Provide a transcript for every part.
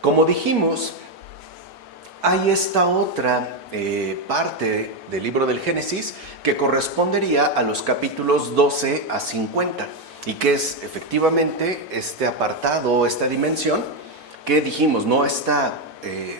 Como dijimos, hay esta otra parte del libro del Génesis que correspondería a los capítulos 12 a 50 y que es efectivamente este apartado, esta dimensión que dijimos no está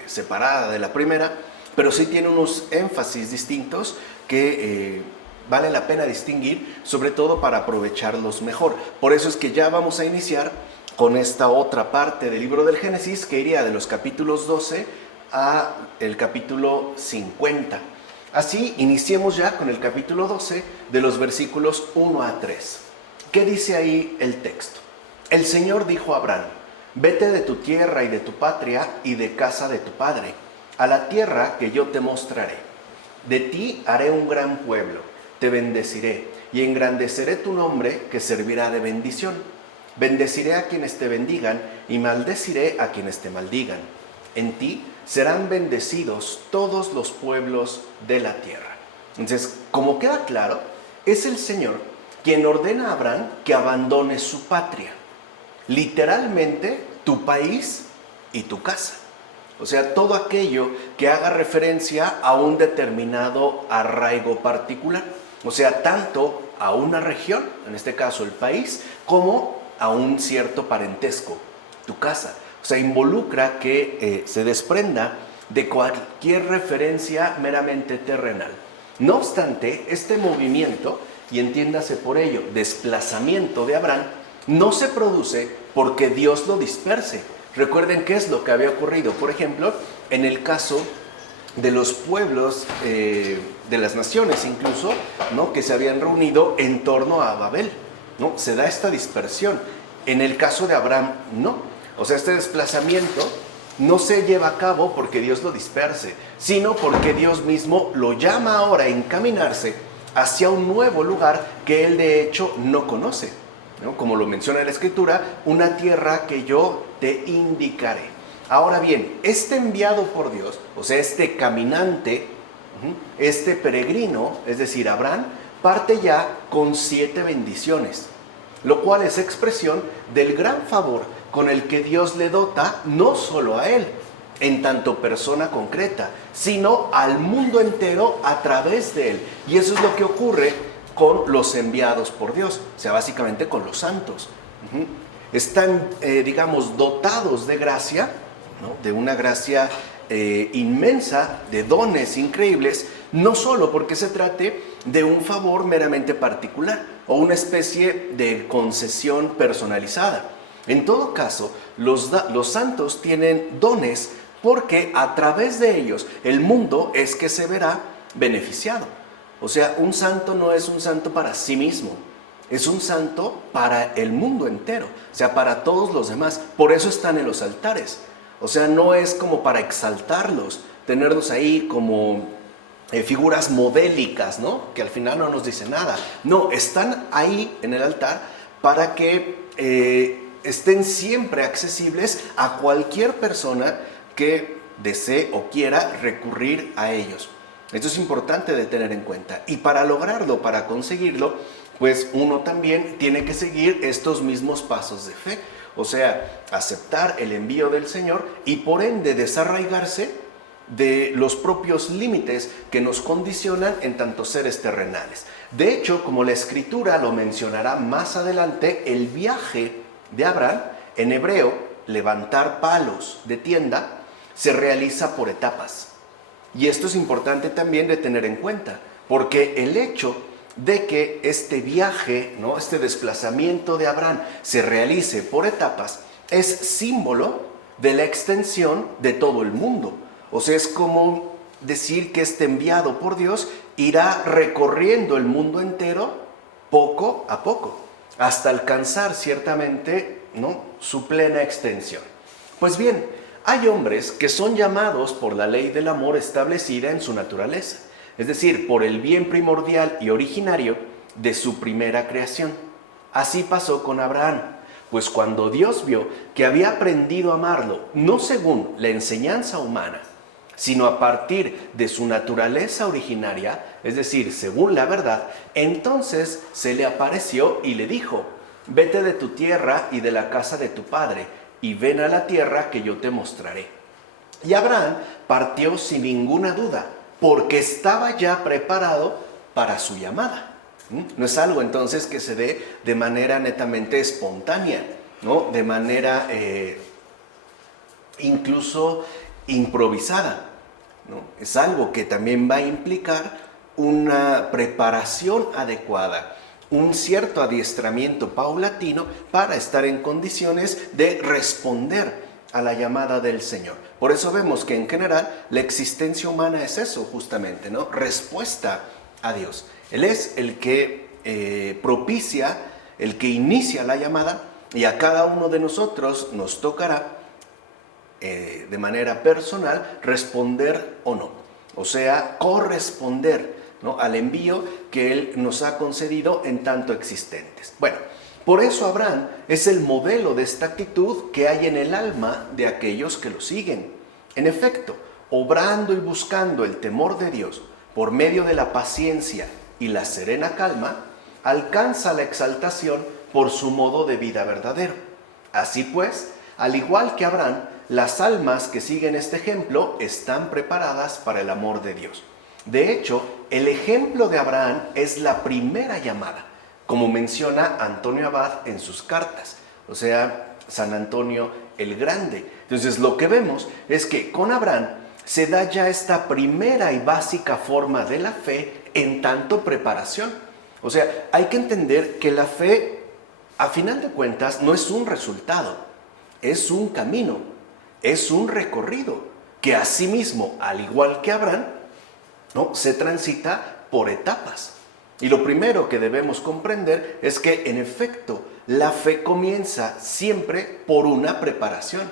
separada de la primera, pero sí tiene unos énfasis distintos que vale la pena distinguir, sobre todo para aprovecharlos mejor. Por eso es que ya vamos a iniciar con esta otra parte del libro del Génesis que iría de los capítulos 12 a el capítulo 50. Así, iniciemos ya con el capítulo 12 de los versículos 1 a 3. ¿Qué dice ahí el texto? El Señor dijo a Abraham: vete de tu tierra y de tu patria y de casa de tu padre, a la tierra que yo te mostraré. De ti haré un gran pueblo, te bendeciré y engrandeceré tu nombre que servirá de bendición. Bendeciré a quienes te bendigan y maldeciré a quienes te maldigan. En ti serán bendecidos todos los pueblos de la tierra. Entonces, como queda claro, es el Señor quien ordena a Abraham que abandone su patria. Literalmente, tu país y tu casa. O sea, todo aquello que haga referencia a un determinado arraigo particular. O sea, tanto a una región, en este caso el país, como a un cierto parentesco, tu casa. O sea, involucra que se desprenda de cualquier referencia meramente terrenal. No obstante, este movimiento, y entiéndase por ello, desplazamiento de Abraham, no se produce porque Dios lo disperse. Recuerden qué es lo que había ocurrido, por ejemplo, en el caso de los pueblos, de las naciones incluso, ¿no?, que se habían reunido en torno a Babel, ¿no? Se da esta dispersión. En el caso de Abraham, no. O sea, este desplazamiento no se lleva a cabo porque Dios lo disperse, sino porque Dios mismo lo llama ahora a encaminarse hacia un nuevo lugar que él de hecho no conoce, ¿no? Como lo menciona la Escritura, una tierra que yo te indicaré. Ahora bien, este enviado por Dios, o sea, este caminante, este peregrino, es decir, Abraham, parte ya con 7 bendiciones, lo cual es expresión del gran favor con el que Dios le dota no solo a él, en tanto persona concreta, sino al mundo entero a través de él. Y eso es lo que ocurre con los enviados por Dios, o sea, básicamente con los santos. Están, digamos, dotados de gracia, ¿no?, de una gracia inmensa, de dones increíbles, no solo porque se trate de un favor meramente particular o una especie de concesión personalizada. En todo caso, los santos tienen dones porque a través de ellos el mundo es que se verá beneficiado. O sea, un santo no es un santo para sí mismo, es un santo para el mundo entero, o sea, para todos los demás. Por eso están en los altares. O sea, no es como para exaltarlos, tenerlos ahí como figuras modélicas, ¿no?, que al final no nos dicen nada. No, están ahí en el altar para que estén siempre accesibles a cualquier persona que desee o quiera recurrir a ellos. Esto es importante de tener en cuenta. Y para lograrlo, para conseguirlo, pues uno también tiene que seguir estos mismos pasos de fe. O sea, aceptar el envío del Señor y por ende desarraigarse de los propios límites que nos condicionan en tanto seres terrenales. De hecho, como la Escritura lo mencionará más adelante, el viaje de Abraham, en hebreo, levantar palos de tienda, se realiza por etapas. Y esto es importante también de tener en cuenta, porque el hecho de que este viaje, ¿no?, este desplazamiento de Abraham se realice por etapas, es símbolo de la extensión de todo el mundo. O sea, es como decir que este enviado por Dios irá recorriendo el mundo entero poco a poco, hasta alcanzar ciertamente, ¿no?, su plena extensión. Pues bien, hay hombres que son llamados por la ley del amor establecida en su naturaleza, es decir, por el bien primordial y originario de su primera creación. Así pasó con Abraham, pues cuando Dios vio que había aprendido a amarlo, no según la enseñanza humana, sino a partir de su naturaleza originaria, es decir, según la verdad, entonces se le apareció y le dijo: vete de tu tierra y de la casa de tu padre, y ven a la tierra que yo te mostraré. Y Abraham partió sin ninguna duda, porque estaba ya preparado para su llamada. No es algo entonces que se dé de manera netamente espontánea, ¿no? De manera incluso improvisada, ¿no? Es algo que también va a implicar una preparación adecuada, un cierto adiestramiento paulatino para estar en condiciones de responder a la llamada del Señor. Por eso vemos que en general la existencia humana es eso justamente, ¿no? Respuesta a Dios. Él es el que propicia, el que inicia la llamada, y a cada uno de nosotros nos tocará de manera personal responder o no. O sea, corresponder, ¿no?, al envío que Él nos ha concedido en tanto existentes. Bueno, por eso Abraham es el modelo de esta actitud que hay en el alma de aquellos que lo siguen. En efecto, obrando y buscando el temor de Dios por medio de la paciencia y la serena calma, alcanza la exaltación por su modo de vida verdadero. Así pues, al igual que Abraham, las almas que siguen este ejemplo están preparadas para el amor de Dios. De hecho, el ejemplo de Abraham es la primera llamada, como menciona Antonio Abad en sus cartas, o sea, San Antonio el Grande. Entonces, lo que vemos es que con Abraham se da ya esta primera y básica forma de la fe en tanto preparación. O sea, hay que entender que la fe, a final de cuentas, no es un resultado, es un camino, es un recorrido que asimismo, al igual que Abraham, ¿no?, se transita por etapas. Y lo primero que debemos comprender es que, en efecto, la fe comienza siempre por una preparación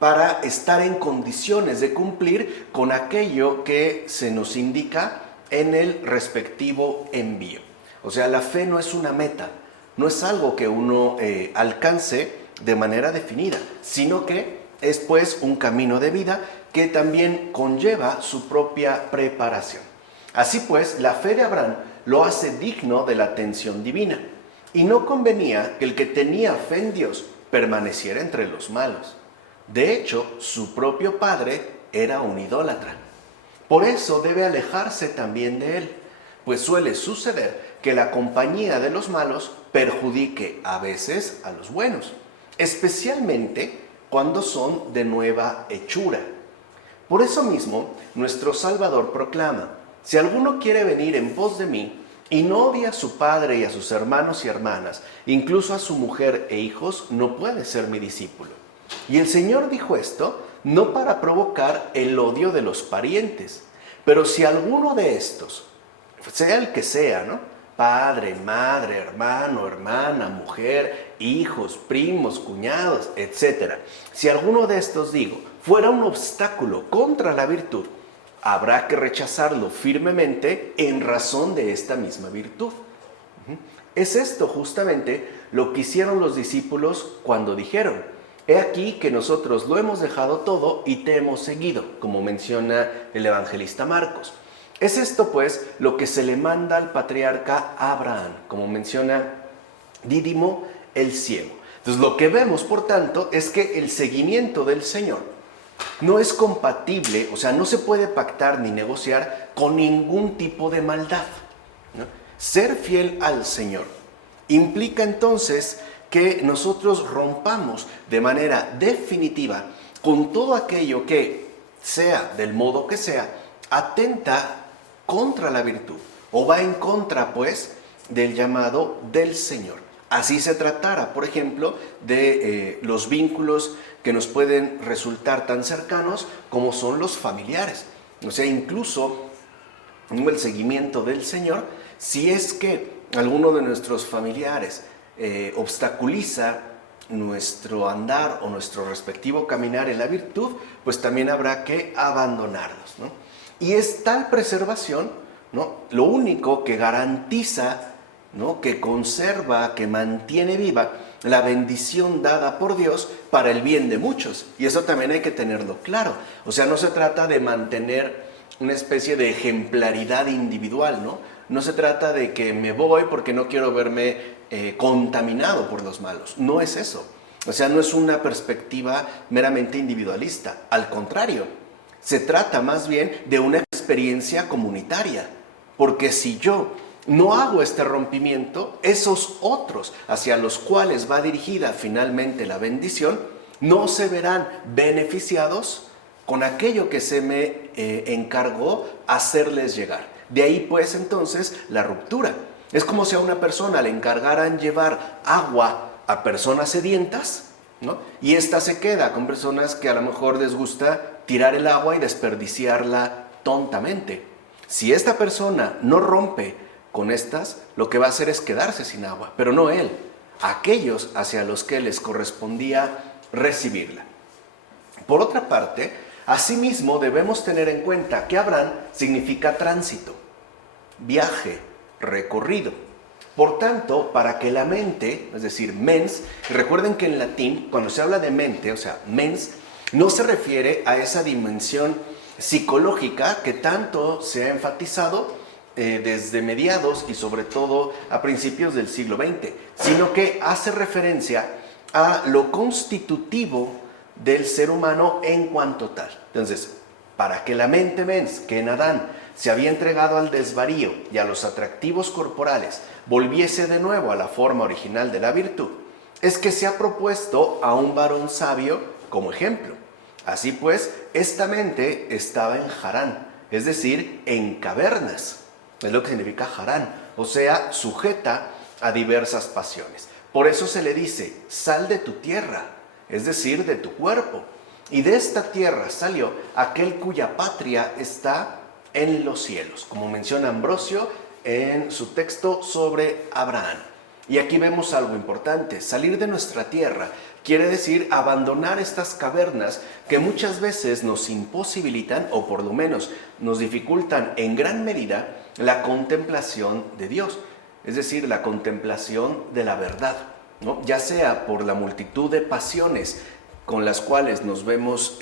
para estar en condiciones de cumplir con aquello que se nos indica en el respectivo envío. O sea, la fe no es una meta, no es algo que uno alcance de manera definida, sino que es pues un camino de vida que también conlleva su propia preparación. Así pues, la fe de Abraham lo hace digno de la atención divina, y no convenía que el que tenía fe en Dios permaneciera entre los malos. De hecho, su propio padre era un idólatra. Por eso debe alejarse también de él, pues suele suceder que la compañía de los malos perjudique a veces a los buenos, especialmente cuando son de nueva hechura. Por eso mismo, nuestro Salvador proclama: si alguno quiere venir en pos de mí y no odia a su padre y a sus hermanos y hermanas, incluso a su mujer e hijos, no puede ser mi discípulo. Y el Señor dijo esto no para provocar el odio de los parientes, pero si alguno de estos, sea el que sea, ¿no?, padre, madre, hermano, hermana, mujer, hijos, primos, cuñados, etc. Si alguno de estos, digo, fuera un obstáculo contra la virtud, habrá que rechazarlo firmemente en razón de esta misma virtud. Es esto justamente lo que hicieron los discípulos cuando dijeron: he aquí que nosotros lo hemos dejado todo y te hemos seguido, como menciona el evangelista Marcos. Es esto pues lo que se le manda al patriarca Abraham, como menciona Dídimo el Ciego. Entonces, lo que vemos, por tanto, es que el seguimiento del Señor no es compatible, o sea, no se puede pactar ni negociar con ningún tipo de maldad, ¿no? Ser fiel al Señor implica entonces que nosotros rompamos de manera definitiva con todo aquello que, sea del modo que sea, atenta contra la virtud o va en contra, pues, del llamado del Señor. Así se tratara, por ejemplo, de los vínculos que nos pueden resultar tan cercanos como son los familiares. O sea, incluso el seguimiento del Señor, si es que alguno de nuestros familiares obstaculiza nuestro andar o nuestro respectivo caminar en la virtud, pues también habrá que abandonarlos, ¿no? Y es tal preservación, ¿no?, lo único que garantiza, ¿no?, que conserva, que mantiene viva la bendición dada por Dios para el bien de muchos. Y eso también hay que tenerlo claro. O sea, no se trata de mantener una especie de ejemplaridad individual, ¿no? No se trata de que me voy porque no quiero verme contaminado por los malos. No es eso. O sea, no es una perspectiva meramente individualista. Al contrario, se trata más bien de una experiencia comunitaria. Porque si yo no hago este rompimiento, esos otros hacia los cuales va dirigida finalmente la bendición, no se verán beneficiados con aquello que se me encargó hacerles llegar. De ahí pues entonces la ruptura. Es como si a una persona le encargaran llevar agua a personas sedientas, ¿no? Y ésta se queda con personas que a lo mejor les gusta tirar el agua y desperdiciarla tontamente. Si esta persona no rompe con estas, lo que va a hacer es quedarse sin agua, pero no él, aquellos hacia los que les correspondía recibirla. Por otra parte, asimismo debemos tener en cuenta que Abraham significa tránsito, viaje, recorrido. Por tanto, para que la mente, es decir, mens, recuerden que en latín, cuando se habla de mente, o sea, mens, no se refiere a esa dimensión psicológica que tanto se ha enfatizado desde mediados y sobre todo a principios del siglo XX, sino que hace referencia a lo constitutivo del ser humano en cuanto tal. Entonces, para que la mente mens, que en Adán se había entregado al desvarío y a los atractivos corporales, volviese de nuevo a la forma original de la virtud, es que se ha propuesto a un varón sabio como ejemplo. Así pues, esta mente estaba en Harán, es decir, en cavernas, es lo que significa Harán, o sea, sujeta a diversas pasiones. Por eso se le dice, sal de tu tierra, es decir, de tu cuerpo. Y de esta tierra salió aquel cuya patria está en los cielos, como menciona Ambrosio en su texto sobre Abraham. Y aquí vemos algo importante, salir de nuestra tierra quiere decir abandonar estas cavernas que muchas veces nos imposibilitan o por lo menos nos dificultan en gran medida la contemplación de Dios, es decir, la contemplación de la verdad, ¿no? Ya sea por la multitud de pasiones con las cuales nos vemos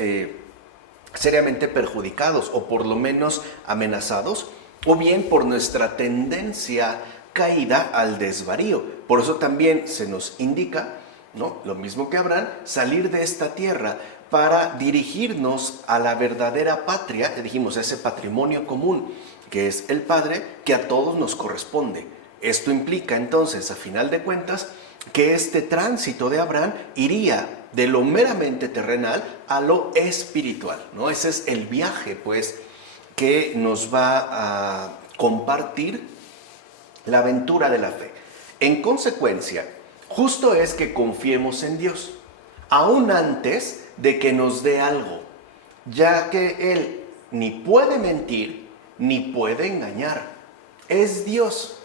seriamente perjudicados o por lo menos amenazados, o bien por nuestra tendencia caída al desvarío. Por eso también se nos indica, ¿no?, lo mismo que Abraham, salir de esta tierra para dirigirnos a la verdadera patria, dijimos, ese patrimonio común que es el Padre, que a todos nos corresponde. Esto implica entonces, a final de cuentas, que este tránsito de Abraham iría de lo meramente terrenal a lo espiritual, ¿no? Ese es el viaje, pues, que nos va a compartir la aventura de la fe. En consecuencia, justo es que confiemos en Dios, aún antes de que nos dé algo, ya que Él ni puede mentir, ni puede engañar. Es Dios.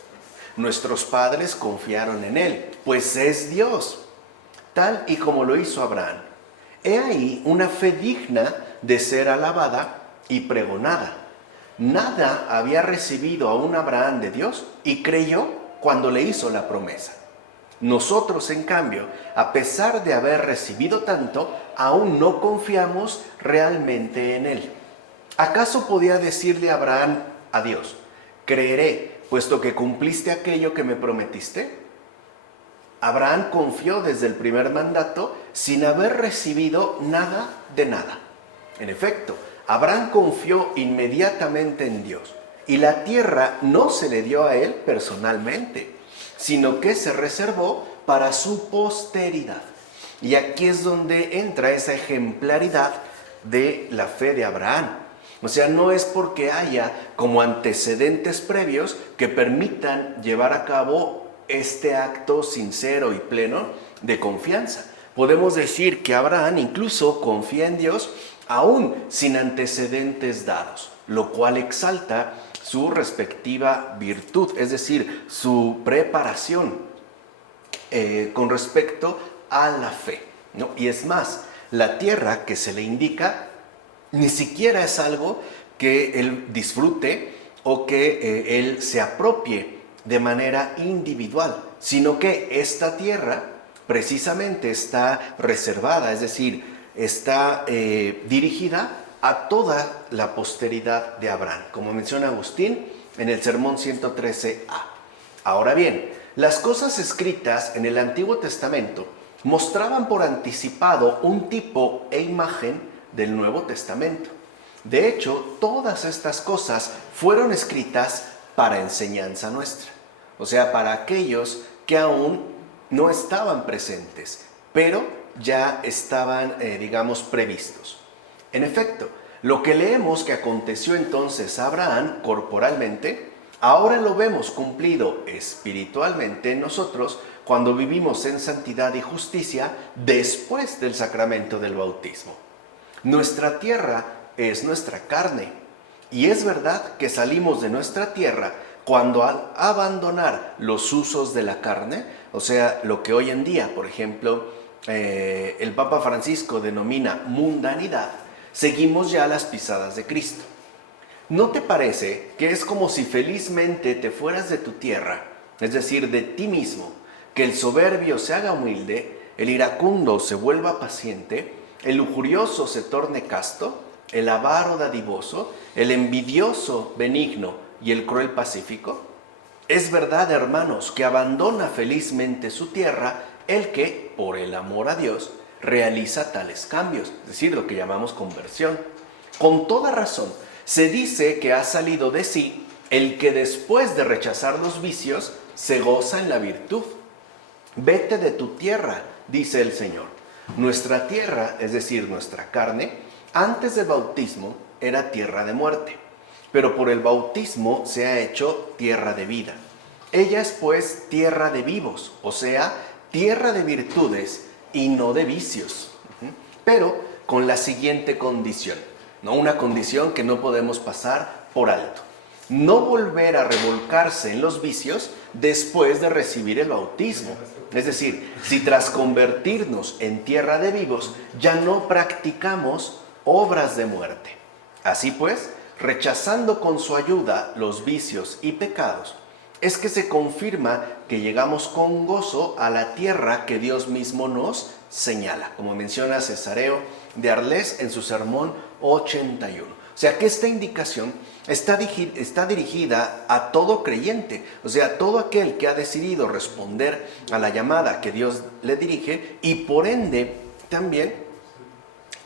Nuestros padres confiaron en Él, pues es Dios, tal y como lo hizo Abraham. He ahí una fe digna de ser alabada y pregonada. Nada había recibido aún Abraham de Dios y creyó cuando le hizo la promesa. Nosotros, en cambio, a pesar de haber recibido tanto, aún no confiamos realmente en Él. ¿Acaso podía decirle Abraham a Dios, creeré, puesto que cumpliste aquello que me prometiste? Abraham confió desde el primer mandato sin haber recibido nada de nada. En efecto, Abraham confió inmediatamente en Dios y la tierra no se le dio a él personalmente, sino que se reservó para su posteridad. Y aquí es donde entra esa ejemplaridad de la fe de Abraham. O sea, no es porque haya como antecedentes previos que permitan llevar a cabo este acto sincero y pleno de confianza. Podemos decir que Abraham incluso confía en Dios aún sin antecedentes dados, lo cual exalta su respectiva virtud, es decir, su preparación con respecto a la fe, ¿no? Y es más, la tierra que se le indica ni siquiera es algo que él disfrute o que él se apropie de manera individual, sino que esta tierra precisamente está reservada, es decir, está dirigida a toda la posteridad de Abraham, como menciona Agustín en el Sermón 113a. Ahora bien, las cosas escritas en el Antiguo Testamento mostraban por anticipado un tipo e imagen del Nuevo Testamento. De hecho, todas estas cosas fueron escritas para enseñanza nuestra, o sea, para aquellos que aún no estaban presentes, pero ya estaban, digamos, previstos. En efecto, lo que leemos que aconteció entonces a Abraham corporalmente, ahora lo vemos cumplido espiritualmente en nosotros cuando vivimos en santidad y justicia después del sacramento del bautismo. Nuestra tierra es nuestra carne, y es verdad que salimos de nuestra tierra cuando al abandonar los usos de la carne, o sea, lo que hoy en día, por ejemplo, el Papa Francisco denomina mundanidad, seguimos ya las pisadas de Cristo. ¿No te parece que es como si felizmente te fueras de tu tierra, es decir, de ti mismo, que el soberbio se haga humilde, el iracundo se vuelva paciente, el lujurioso se torne casto, el avaro dadivoso, el envidioso benigno y el cruel pacífico? Es verdad, hermanos, que abandona felizmente su tierra el que, por el amor a Dios, realiza tales cambios, es decir, lo que llamamos conversión. Con toda razón, se dice que ha salido de sí el que después de rechazar los vicios se goza en la virtud. Vete de tu tierra, dice el Señor. Nuestra tierra, es decir, nuestra carne, antes del bautismo era tierra de muerte, pero por el bautismo se ha hecho tierra de vida. Ella es pues tierra de vivos, o sea, tierra de virtudes y no de vicios, pero con la siguiente condición, ¿no? Una condición que no podemos pasar por alto: no volver a revolcarse en los vicios después de recibir el bautismo. Es decir, si tras convertirnos en tierra de vivos ya no practicamos obras de muerte. Así pues, rechazando con su ayuda los vicios y pecados, es que se confirma que llegamos con gozo a la tierra que Dios mismo nos señala, como menciona Cesareo de Arles en su sermón 81. O sea que esta indicación está dirigida a todo creyente, o sea, a todo aquel que ha decidido responder a la llamada que Dios le dirige, y por ende también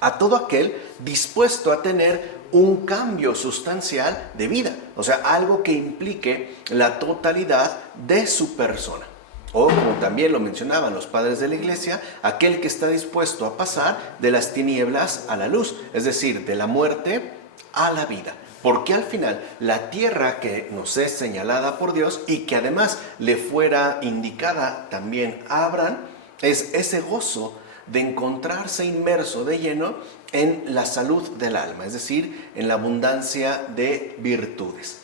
a todo aquel dispuesto a tener un cambio sustancial de vida, o sea, algo que implique la totalidad de su persona. O, como también lo mencionaban los padres de la Iglesia, aquel que está dispuesto a pasar de las tinieblas a la luz, es decir, de la muerte a la vida. Porque al final la tierra que nos es señalada por Dios y que además le fuera indicada también a Abraham es ese gozo de encontrarse inmerso de lleno en la salud del alma, es decir, en la abundancia de virtudes.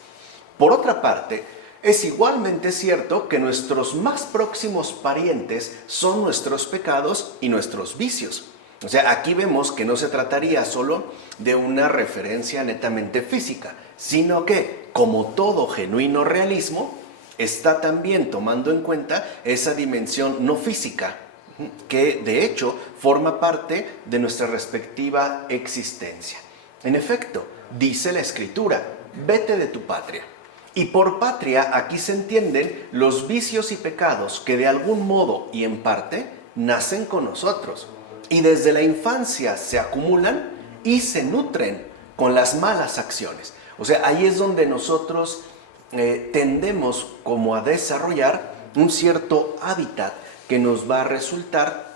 Por otra parte, es igualmente cierto que nuestros más próximos parientes son nuestros pecados y nuestros vicios. O sea, aquí vemos que no se trataría solo de una referencia netamente física, sino que, como todo genuino realismo, está también tomando en cuenta esa dimensión no física, que de hecho forma parte de nuestra respectiva existencia. En efecto, dice la Escritura: vete de tu patria. Y por patria aquí se entienden los vicios y pecados que de algún modo y en parte nacen con nosotros y desde la infancia se acumulan y se nutren con las malas acciones. O sea, ahí es donde nosotros tendemos como a desarrollar un cierto hábitat que nos va a resultar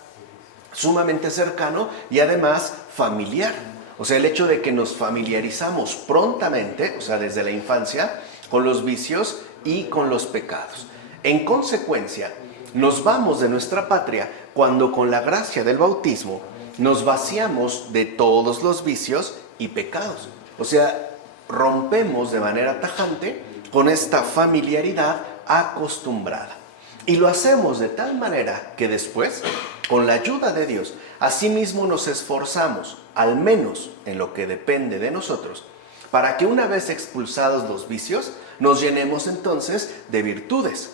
sumamente cercano y además familiar. O sea, el hecho de que nos familiarizamos prontamente, o sea, desde la infancia, con los vicios y con los pecados. En consecuencia, nos vamos de nuestra patria cuando con la gracia del bautismo nos vaciamos de todos los vicios y pecados. O sea, rompemos de manera tajante con esta familiaridad acostumbrada. Y lo hacemos de tal manera que después, con la ayuda de Dios, asimismo nos esforzamos, al menos en lo que depende de nosotros, para que una vez expulsados los vicios, nos llenemos entonces de virtudes.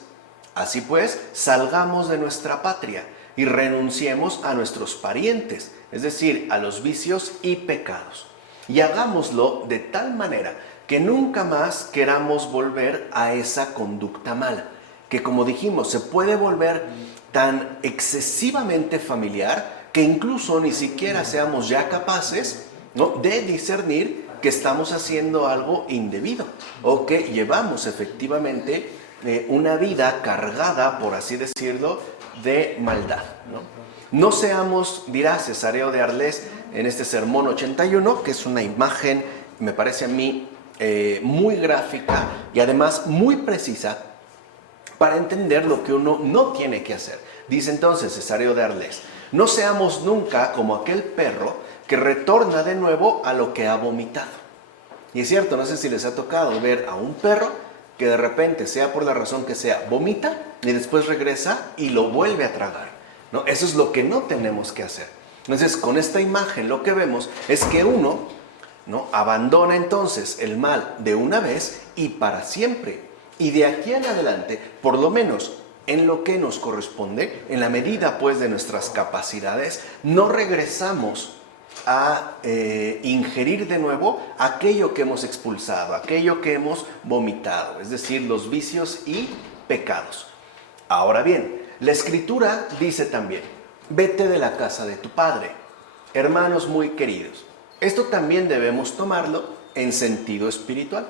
Así pues, salgamos de nuestra patria y renunciemos a nuestros parientes, es decir, a los vicios y pecados. Y hagámoslo de tal manera que nunca más queramos volver a esa conducta mala, que como dijimos, se puede volver tan excesivamente familiar que incluso ni siquiera seamos ya capaces, ¿no?, de discernir que estamos haciendo algo indebido o que llevamos efectivamente una vida cargada, por así decirlo, de maldad, ¿no? No seamos, dirá Cesáreo de Arles en este sermón 81, que es una imagen, me parece a mí, muy gráfica y además muy precisa para entender lo que uno no tiene que hacer. Dice entonces Cesáreo de Arles: no seamos nunca como aquel perro que retorna de nuevo a lo que ha vomitado. Y es cierto, no sé si les ha tocado ver a un perro que de repente, sea por la razón que sea, vomita y después regresa y lo vuelve a tragar, ¿no? Eso es lo que no tenemos que hacer. Entonces, con esta imagen lo que vemos es que uno, ¿no?, abandona entonces el mal de una vez y para siempre. Y de aquí en adelante, por lo menos en lo que nos corresponde, en la medida pues de nuestras capacidades, no regresamos a ingerir de nuevo aquello que hemos expulsado, aquello que hemos vomitado, es decir, los vicios y pecados. Ahora bien, la Escritura dice también: vete de la casa de tu padre. Hermanos muy queridos, esto también debemos tomarlo en sentido espiritual.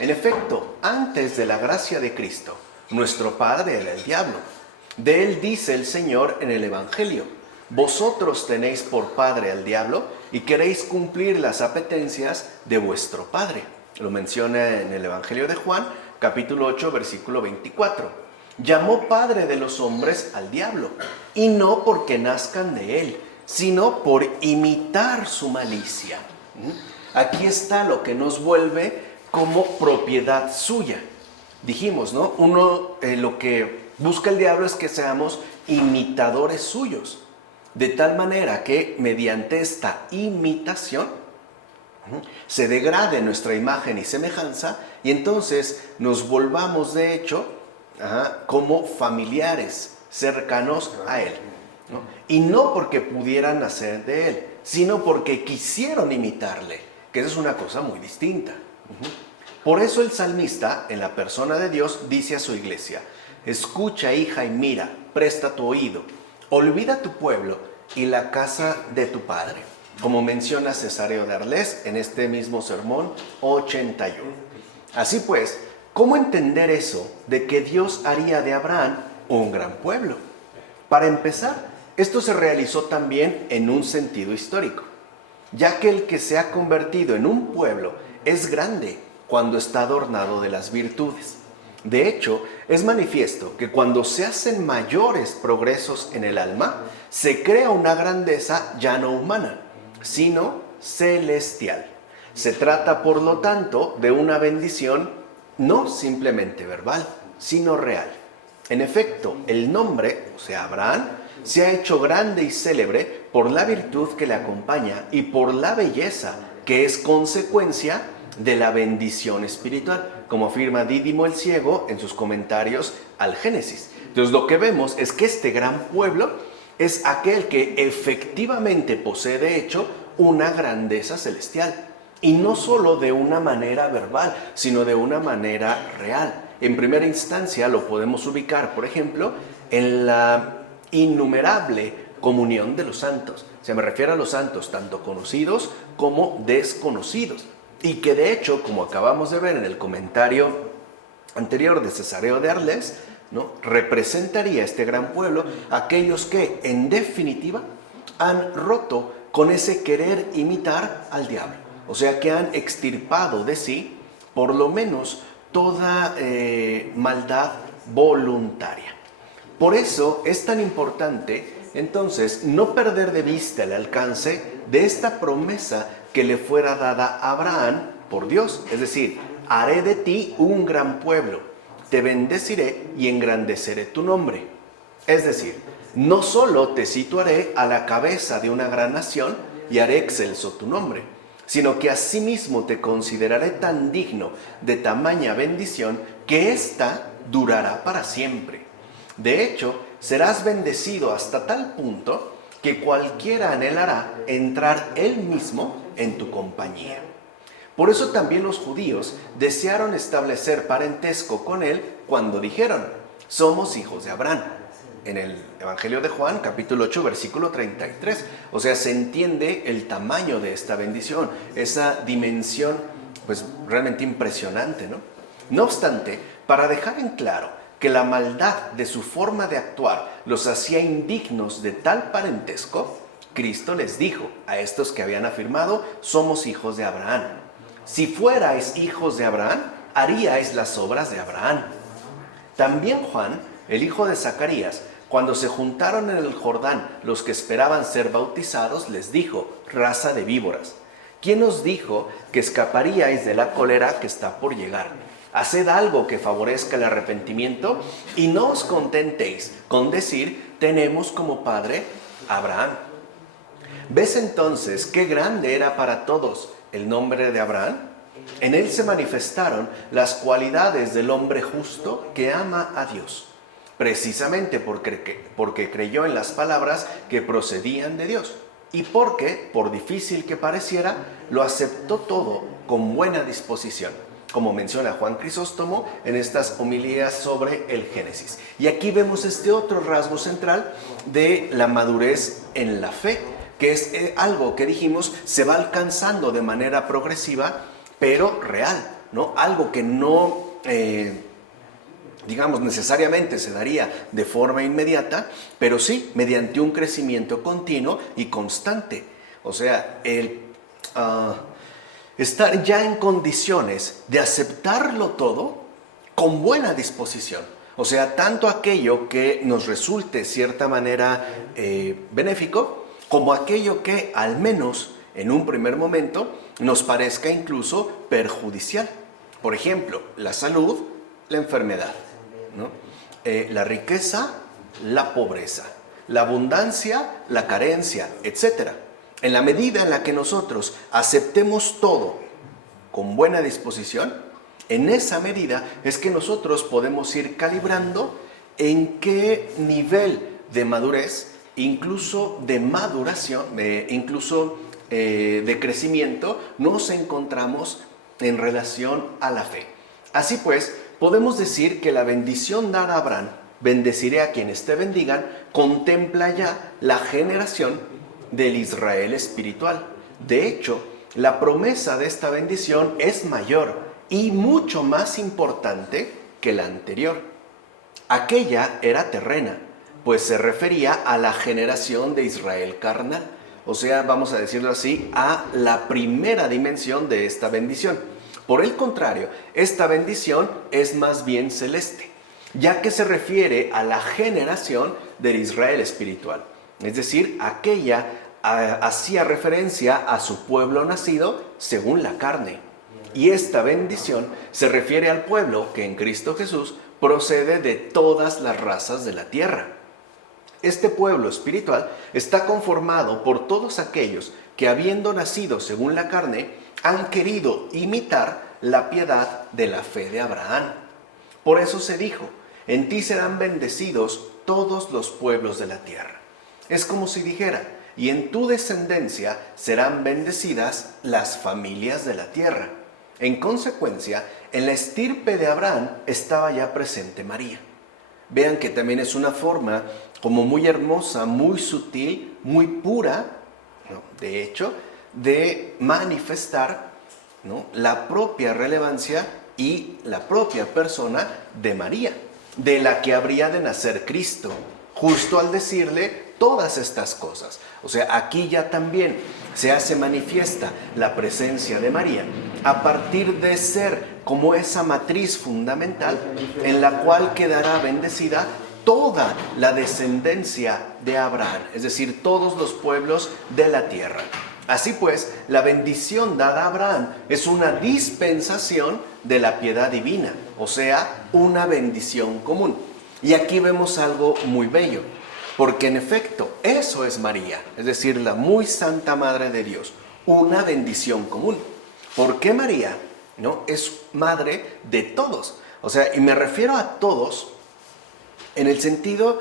En efecto, antes de la gracia de Cristo, nuestro padre era el diablo. De él dice el Señor en el Evangelio: vosotros tenéis por padre al diablo y queréis cumplir las apetencias de vuestro padre. Lo menciona en el Evangelio de Juan, capítulo 8, versículo 24. Llamó padre de los hombres al diablo, y no porque nazcan de él, sino por imitar su malicia. Aquí está lo que nos vuelve como propiedad suya. Dijimos, ¿no? Lo que busca el diablo es que seamos imitadores suyos, de tal manera que mediante esta imitación se degrade nuestra imagen y semejanza y entonces nos volvamos de hecho como familiares cercanos a él, ¿no? Y no porque pudieran nacer de él, sino porque quisieron imitarle, que esa es una cosa muy distinta. Por eso el salmista, en la persona de Dios, dice a su iglesia: escucha, hija, y mira, presta tu oído, olvida tu pueblo y la casa de tu padre, como menciona Cesáreo de Arles en este mismo sermón 81. Así pues, ¿cómo entender eso de que Dios haría de Abraham un gran pueblo? Para empezar, esto se realizó también en un sentido histórico, ya que el que se ha convertido en un pueblo es grande cuando está adornado de las virtudes. De hecho, es manifiesto que cuando se hacen mayores progresos en el alma, se crea una grandeza ya no humana, sino celestial. Se trata, por lo tanto, de una bendición no simplemente verbal, sino real. En efecto, el nombre, o sea, Abraham, se ha hecho grande y célebre por la virtud que le acompaña y por la belleza que es consecuencia de la bendición espiritual, como afirma Dídimo el Ciego en sus comentarios al Génesis. Entonces lo que vemos es que este gran pueblo es aquel que efectivamente posee de hecho una grandeza celestial, y no solo de una manera verbal, sino de una manera real. En primera instancia lo podemos ubicar, por ejemplo, en la innumerable comunión de los santos. Se me refiere a los santos tanto conocidos como desconocidos, y que de hecho, como acabamos de ver en el comentario anterior de Cesáreo de Arles, ¿no?, representaría este gran pueblo aquellos que en definitiva han roto con ese querer imitar al diablo, o sea que han extirpado de sí por lo menos toda maldad voluntaria. Por eso es tan importante entonces no perder de vista el alcance de esta promesa que le fuera dada a Abraham por Dios, es decir, haré de ti un gran pueblo, te bendeciré y engrandeceré tu nombre. Es decir, no solo te situaré a la cabeza de una gran nación y haré excelso tu nombre, sino que asimismo te consideraré tan digno de tamaña bendición que ésta durará para siempre. De hecho, serás bendecido hasta tal punto que cualquiera anhelará entrar él mismo en tu compañía. Por eso también los judíos desearon establecer parentesco con él cuando dijeron: somos hijos de Abraham. en el Evangelio de Juan, capítulo 8, versículo 33. O sea, se entiende el tamaño de esta bendición, esa dimensión pues realmente impresionante, ¿no? No obstante, para dejar en claro que la maldad de su forma de actuar los hacía indignos de tal parentesco, Cristo les dijo a estos que habían afirmado: somos hijos de Abraham. Si fuerais hijos de Abraham, haríais las obras de Abraham. También Juan, el hijo de Zacarías, cuando se juntaron en el Jordán los que esperaban ser bautizados, les dijo: raza de víboras, ¿quién os dijo que escaparíais de la cólera que está por llegar? Haced algo que favorezca el arrepentimiento y no os contentéis con decir: tenemos como padre Abraham. ¿Ves entonces qué grande era para todos el nombre de Abraham? En él se manifestaron las cualidades del hombre justo que ama a Dios, precisamente porque creyó en las palabras que procedían de Dios y porque, por difícil que pareciera, lo aceptó todo con buena disposición, como menciona Juan Crisóstomo en estas homilías sobre el Génesis. Y aquí vemos este otro rasgo central de la madurez en la fe, que es algo que dijimos se va alcanzando de manera progresiva, pero real, ¿no? Algo que no, digamos, necesariamente se daría de forma inmediata, pero sí mediante un crecimiento continuo y constante. O sea, el estar ya en condiciones de aceptarlo todo con buena disposición. O sea, tanto aquello que nos resulte de cierta manera benéfico, como aquello que al menos en un primer momento nos parezca incluso perjudicial. Por ejemplo, la salud, la enfermedad, ¿no? La riqueza, la pobreza, la abundancia, la carencia, etc. En la medida en la que nosotros aceptemos todo con buena disposición, en esa medida es que nosotros podemos ir calibrando en qué nivel de madurez, incluso de maduración, de crecimiento, nos encontramos en relación a la fe. Así pues, podemos decir que la bendición dada a Abraham, bendeciré a quienes te bendigan, contempla ya la generación del Israel espiritual. De hecho, la promesa de esta bendición es mayor y mucho más importante que la anterior. Aquella era terrena, pues se refería a la generación de Israel carnal. O sea, vamos a decirlo así, a la primera dimensión de esta bendición. Por el contrario, esta bendición es más bien celeste, ya que se refiere a la generación del Israel espiritual. Es decir, aquella hacía referencia a su pueblo nacido según la carne. Y esta bendición se refiere al pueblo que en Cristo Jesús procede de todas las razas de la tierra. Este pueblo espiritual está conformado por todos aquellos que, habiendo nacido según la carne, han querido imitar la piedad de la fe de Abraham. Por eso se dijo: en ti serán bendecidos todos los pueblos de la tierra. Es como si dijera: y en tu descendencia serán bendecidas las familias de la tierra. En consecuencia, en la estirpe de Abraham estaba ya presente María. Vean que también es una forma como muy hermosa, muy sutil, muy pura, ¿no?, de hecho, de manifestar, ¿no?, la propia relevancia y la propia persona de María, de la que habría de nacer Cristo, justo al decirle todas estas cosas. O sea, aquí ya también se hace manifiesta la presencia de María, a partir de ser como esa matriz fundamental en la cual quedará bendecida toda la descendencia de Abraham, es decir, todos los pueblos de la tierra. Así pues, la bendición dada a Abraham es una dispensación de la piedad divina, o sea, una bendición común. Y aquí vemos algo muy bello, porque en efecto, eso es María, es decir, la muy santa Madre de Dios, una bendición común. ¿Por qué María? ¿No? Es madre de todos. O sea, y me refiero a todos en el sentido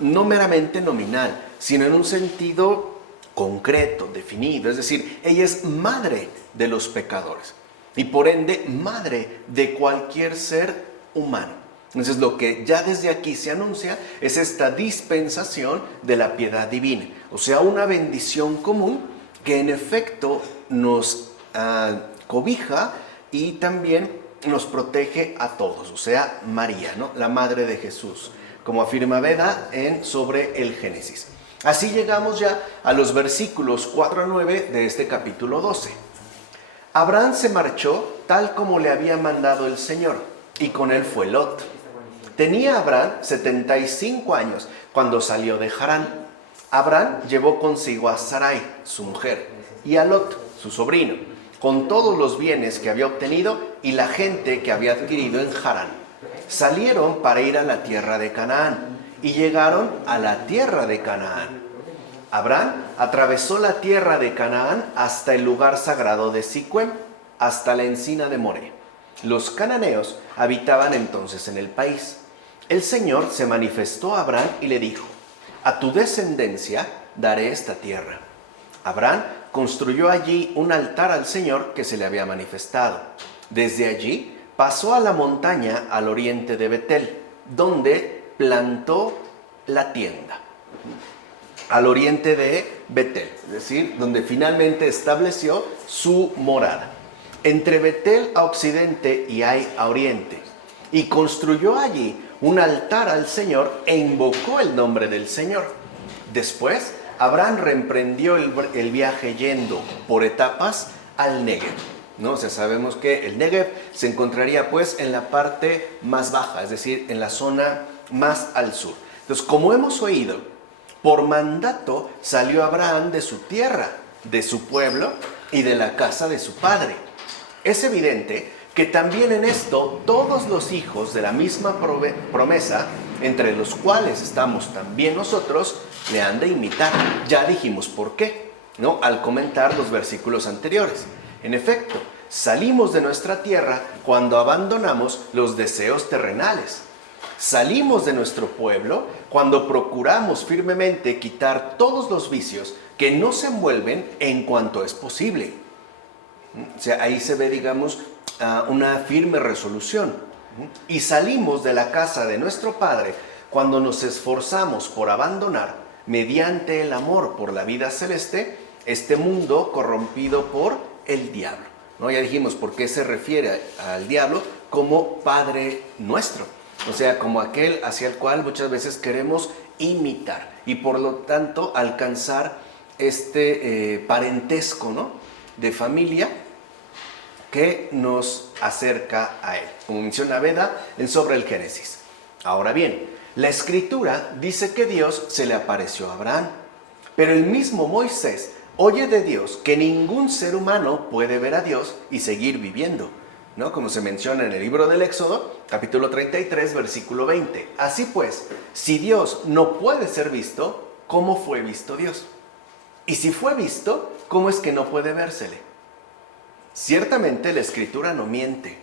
no meramente nominal, sino en un sentido concreto, definido. Es decir, ella es madre de los pecadores y por ende madre de cualquier ser humano. Entonces lo que ya desde aquí se anuncia es esta dispensación de la piedad divina, o sea, una bendición común que en efecto nos cobija y también nos protege a todos, o sea, María, ¿no? La madre de Jesús, como afirma Beda sobre el Génesis. Así llegamos ya a los versículos 4 a 9 de este capítulo 12. Abraham se marchó tal como le había mandado el Señor, y con él fue Lot. Tenía Abraham 75 años cuando salió de Harán. Abraham llevó consigo a Sarai, su mujer, y a Lot, su sobrino, con todos los bienes que había obtenido y la gente que había adquirido en Harán. Salieron para ir a la tierra de Canaán, y llegaron a la tierra de Canaán. Abraham atravesó la tierra de Canaán hasta el lugar sagrado de Siquem, hasta la encina de Moré. Los cananeos habitaban entonces en el país. El Señor se manifestó a Abraham y le dijo: a tu descendencia daré esta tierra. Abraham construyó allí un altar al Señor que se le había manifestado. Desde allí pasó a la montaña al oriente de Betel, donde plantó la tienda. Al oriente de Betel, es decir, donde finalmente estableció su morada. Entre Betel a occidente y Ai a oriente. Y construyó allí un altar al Señor e invocó el nombre del Señor. Después, Abraham reemprendió el viaje yendo por etapas al Negev, ¿no? O sea, sabemos que el Negev se encontraría pues en la parte más baja, es decir, en la zona más al sur. Entonces, como hemos oído, por mandato salió Abraham de su tierra, de su pueblo y de la casa de su padre. Es evidente que también en esto todos los hijos de la misma promesa, entre los cuales estamos también nosotros, le han de imitar. Ya dijimos por qué, ¿no? Al comentar los versículos anteriores. En efecto, salimos de nuestra tierra cuando abandonamos los deseos terrenales. Salimos de nuestro pueblo cuando procuramos firmemente quitar todos los vicios que nos envuelven en cuanto es posible. O sea, ahí se ve, digamos, una firme resolución. Y salimos de la casa de nuestro Padre cuando nos esforzamos por abandonar, mediante el amor por la vida celeste, este mundo corrompido por el diablo, ¿no? Ya dijimos por qué se refiere al diablo como Padre nuestro. O sea, como aquel hacia el cual muchas veces queremos imitar y por lo tanto alcanzar este parentesco, ¿no?, de familia que nos acerca a él, como menciona Beda sobre el Génesis. Ahora bien, la Escritura dice que Dios se le apareció a Abraham, pero el mismo Moisés oye de Dios que ningún ser humano puede ver a Dios y seguir viviendo, ¿no? Como se menciona en el libro del Éxodo, capítulo 33, versículo 20. Así pues, si Dios no puede ser visto, ¿cómo fue visto Dios? Y si fue visto, ¿cómo es que no puede vérsele? Ciertamente la Escritura no miente.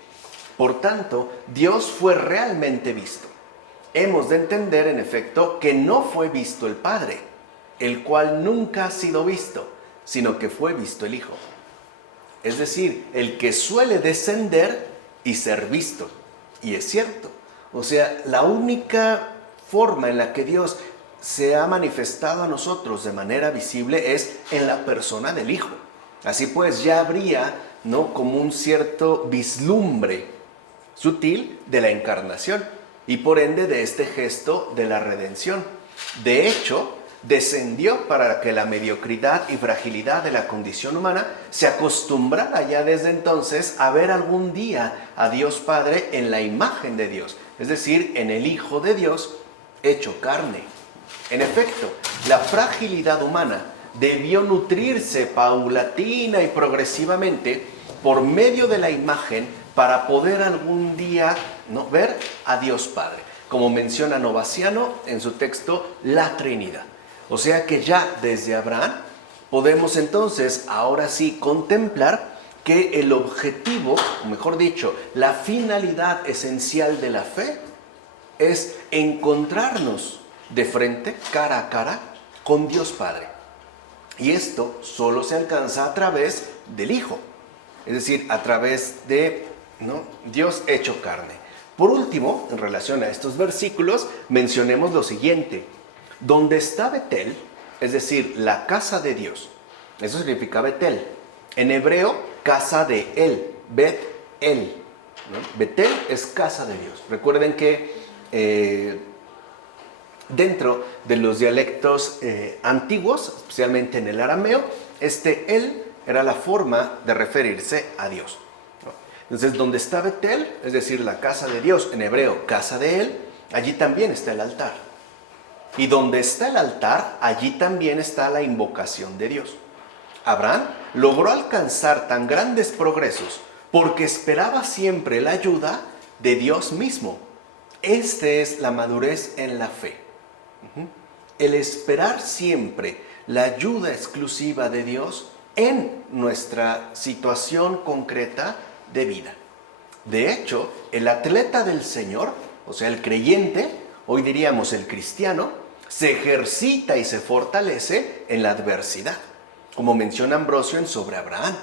Por tanto, Dios fue realmente visto. Hemos de entender, en efecto, que no fue visto el Padre, el cual nunca ha sido visto, sino que fue visto el Hijo. Es decir, el que suele descender y ser visto. Y es cierto. O sea, la única forma en la que Dios se ha manifestado a nosotros de manera visible es en la persona del Hijo. Así pues, ya habría, ¿no?, como un cierto vislumbre sutil de la encarnación y por ende de este gesto de la redención. De hecho, descendió para que la mediocridad y fragilidad de la condición humana se acostumbrara ya desde entonces a ver algún día a Dios Padre en la imagen de Dios, es decir, en el Hijo de Dios hecho carne. En efecto, la fragilidad humana debió nutrirse paulatina y progresivamente por medio de la imagen para poder algún día, ¿no?, ver a Dios Padre, como menciona Novaciano en su texto La Trinidad. O sea que ya desde Abraham podemos entonces ahora sí contemplar que el objetivo, o mejor dicho, la finalidad esencial de la fe es encontrarnos de frente, cara a cara, con Dios Padre. Y esto solo se alcanza a través del Hijo, es decir, a través de, ¿no?, Dios hecho carne. Por último, en relación a estos versículos, mencionemos lo siguiente. Donde está Betel, es decir, la casa de Dios. Eso significa Betel. En hebreo, casa de él, Bet-El, ¿no? Betel es casa de Dios. Recuerden que dentro de los dialectos antiguos, especialmente en el arameo, él era la forma de referirse a Dios. Entonces, donde está Betel, es decir, la casa de Dios, en hebreo, casa de él, allí también está el altar. Y donde está el altar, allí también está la invocación de Dios. Abraham logró alcanzar tan grandes progresos porque esperaba siempre la ayuda de Dios mismo. Esta es la madurez en la fe. El esperar siempre la ayuda exclusiva de Dios en nuestra situación concreta de vida. De hecho, el atleta del Señor, o sea, el creyente, hoy diríamos el cristiano, se ejercita y se fortalece en la adversidad. Como menciona Ambrosio en Sobre Abraham,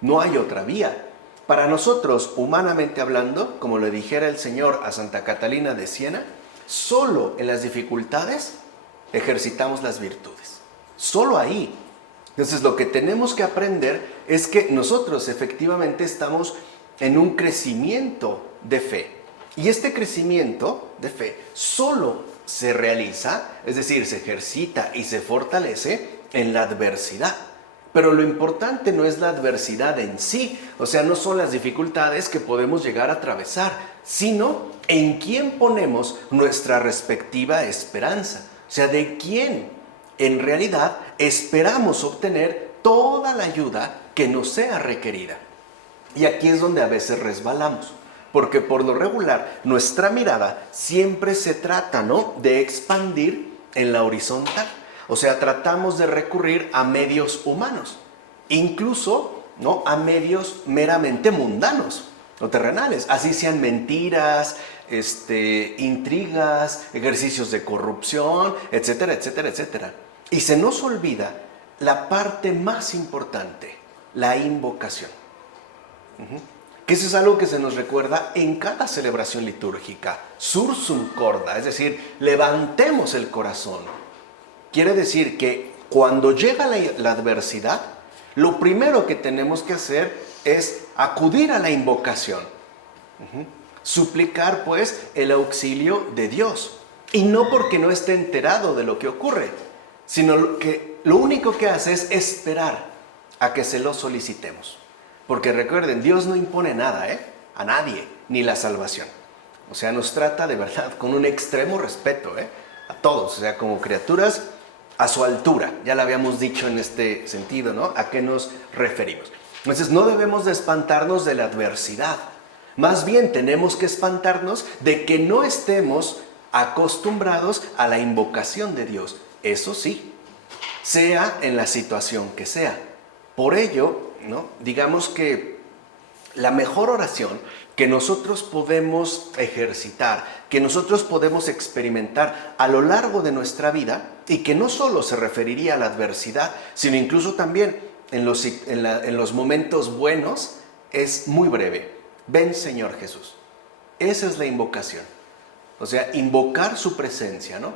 no hay otra vía. Para nosotros, humanamente hablando, como le dijera el Señor a Santa Catalina de Siena, solo en las dificultades ejercitamos las virtudes. Solo ahí. Entonces, lo que tenemos que aprender es que nosotros efectivamente estamos en un crecimiento de fe. Y este crecimiento de fe solo se realiza, es decir, se ejercita y se fortalece en la adversidad. Pero lo importante no es la adversidad en sí, o sea, no son las dificultades que podemos llegar a atravesar, sino en quién ponemos nuestra respectiva esperanza. O sea, de quién en realidad esperamos obtener toda la ayuda que nos sea requerida. Y aquí es donde a veces resbalamos, porque por lo regular nuestra mirada siempre se trata, ¿no?, de expandir en la horizontal. O sea, tratamos de recurrir a medios humanos, incluso, ¿no?, a medios meramente mundanos o terrenales, así sean mentiras, intrigas, ejercicios de corrupción, etcétera, etcétera, etcétera. Y se nos olvida la parte más importante, la invocación. Que eso es algo que se nos recuerda en cada celebración litúrgica. Sursum corda, es decir, levantemos el corazón. Quiere decir que cuando llega la adversidad, lo primero que tenemos que hacer es acudir a la invocación. Suplicar, pues, el auxilio de Dios. Y no porque no esté enterado de lo que ocurre, sino que lo único que hace es esperar a que se lo solicitemos. Porque recuerden, Dios no impone nada, a nadie, ni la salvación. O sea, nos trata de verdad con un extremo respeto, a todos, o sea, como criaturas a su altura. Ya lo habíamos dicho en este sentido, ¿no? ¿A qué nos referimos? Entonces, no debemos de espantarnos de la adversidad. Más bien tenemos que espantarnos de que no estemos acostumbrados a la invocación de Dios. Eso sí, sea en la situación que sea. Por ello, ¿no?, digamos que la mejor oración que nosotros podemos ejercitar, que nosotros podemos experimentar a lo largo de nuestra vida, y que no solo se referiría a la adversidad, sino incluso también en los momentos buenos, es muy breve. Ven, Señor Jesús. Esa es la invocación. O sea, invocar su presencia, ¿no?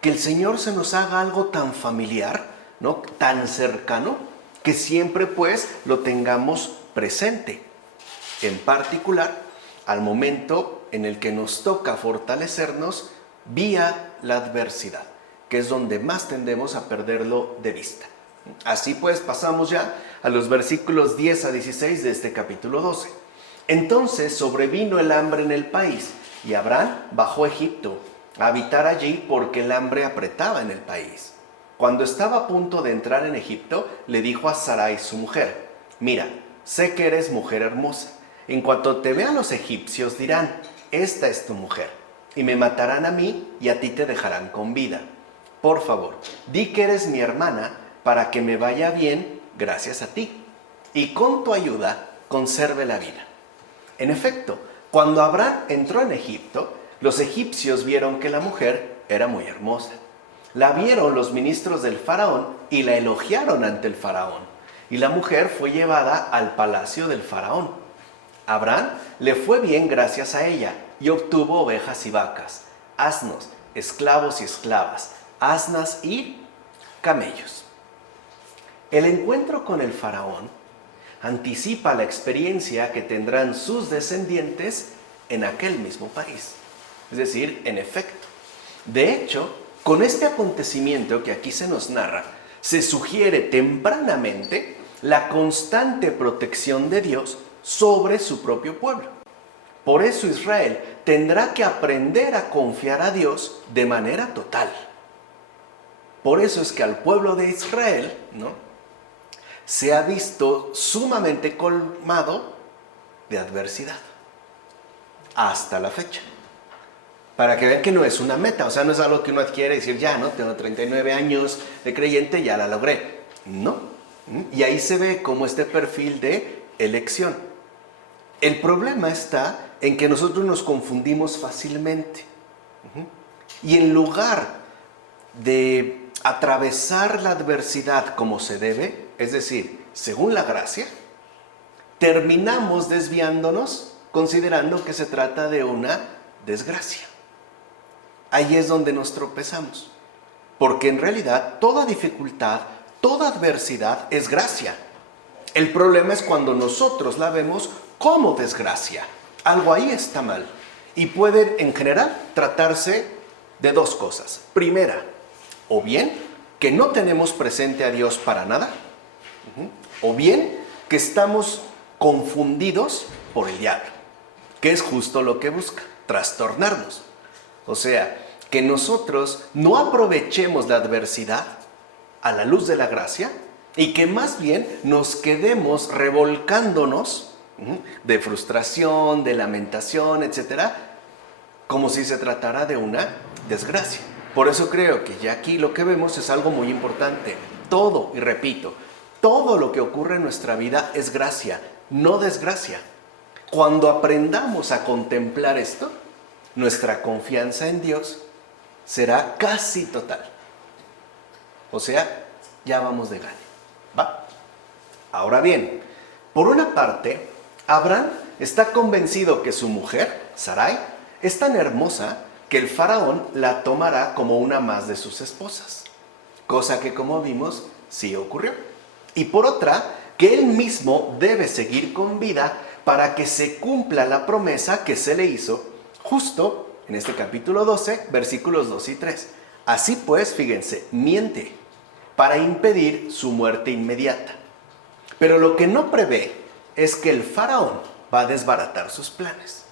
Que el Señor se nos haga algo tan familiar, ¿no?, tan cercano, que siempre pues lo tengamos presente. En particular, al momento en el que nos toca fortalecernos vía la adversidad, que es donde más tendemos a perderlo de vista. Así pues, pasamos ya a los versículos 10 a 16 de este capítulo 12. Entonces sobrevino el hambre en el país, y Abraham bajó a Egipto a habitar allí porque el hambre apretaba en el país. Cuando estaba a punto de entrar en Egipto, le dijo a Sarai, su mujer: mira, sé que eres mujer hermosa. En cuanto te vean los egipcios dirán: esta es tu mujer, y me matarán a mí y a ti te dejarán con vida. Por favor, di que eres mi hermana para que me vaya bien gracias a ti, y con tu ayuda conserve la vida. En efecto, cuando Abraham entró en Egipto, los egipcios vieron que la mujer era muy hermosa. La vieron los ministros del faraón y la elogiaron ante el faraón, y la mujer fue llevada al palacio del faraón. Abraham le fue bien gracias a ella y obtuvo ovejas y vacas, asnos, esclavos y esclavas, asnas y camellos. El encuentro con el faraón anticipa la experiencia que tendrán sus descendientes en aquel mismo país. Es decir, en efecto. De hecho, con este acontecimiento que aquí se nos narra, se sugiere tempranamente la constante protección de Dios sobre su propio pueblo. Por eso Israel tendrá que aprender a confiar a Dios de manera total. Por eso es que al pueblo de Israel, se ha visto sumamente colmado de adversidad hasta la fecha. Para que vean que no es una meta, o sea, no es algo que uno adquiere y decir, ya, tengo 39 años de creyente, ya la logré. No. Y ahí se ve como este perfil de elección. El problema está en que nosotros nos confundimos fácilmente. Y en lugar de atravesar la adversidad como se debe, es decir, según la gracia, terminamos desviándonos considerando que se trata de una desgracia. Ahí es donde nos tropezamos, porque en realidad toda dificultad, toda adversidad es gracia. El problema es cuando nosotros la vemos como desgracia. Algo ahí está mal. Y puede, en general, tratarse de dos cosas. Primera, o bien que no tenemos presente a Dios para nada, o bien que estamos confundidos por el diablo, que es justo lo que busca, trastornarnos. O sea, que nosotros no aprovechemos la adversidad a la luz de la gracia y que más bien nos quedemos revolcándonos de frustración, de lamentación, etcétera, como si se tratara de una desgracia. Por eso creo que ya aquí lo que vemos es algo muy importante. Todo, y repito, todo lo que ocurre en nuestra vida es gracia, no desgracia. Cuando aprendamos a contemplar esto, nuestra confianza en Dios será casi total. O sea, ya vamos de gane. ¿Va? Ahora bien, por una parte, Abraham está convencido que su mujer, Sarai, es tan hermosa que el faraón la tomará como una más de sus esposas. Cosa que, como vimos, sí ocurrió. Y por otra, que él mismo debe seguir con vida para que se cumpla la promesa que se le hizo justo en este capítulo 12, versículos 2 y 3. Así pues, fíjense, miente para impedir su muerte inmediata. Pero lo que no prevé es que el faraón va a desbaratar sus planes.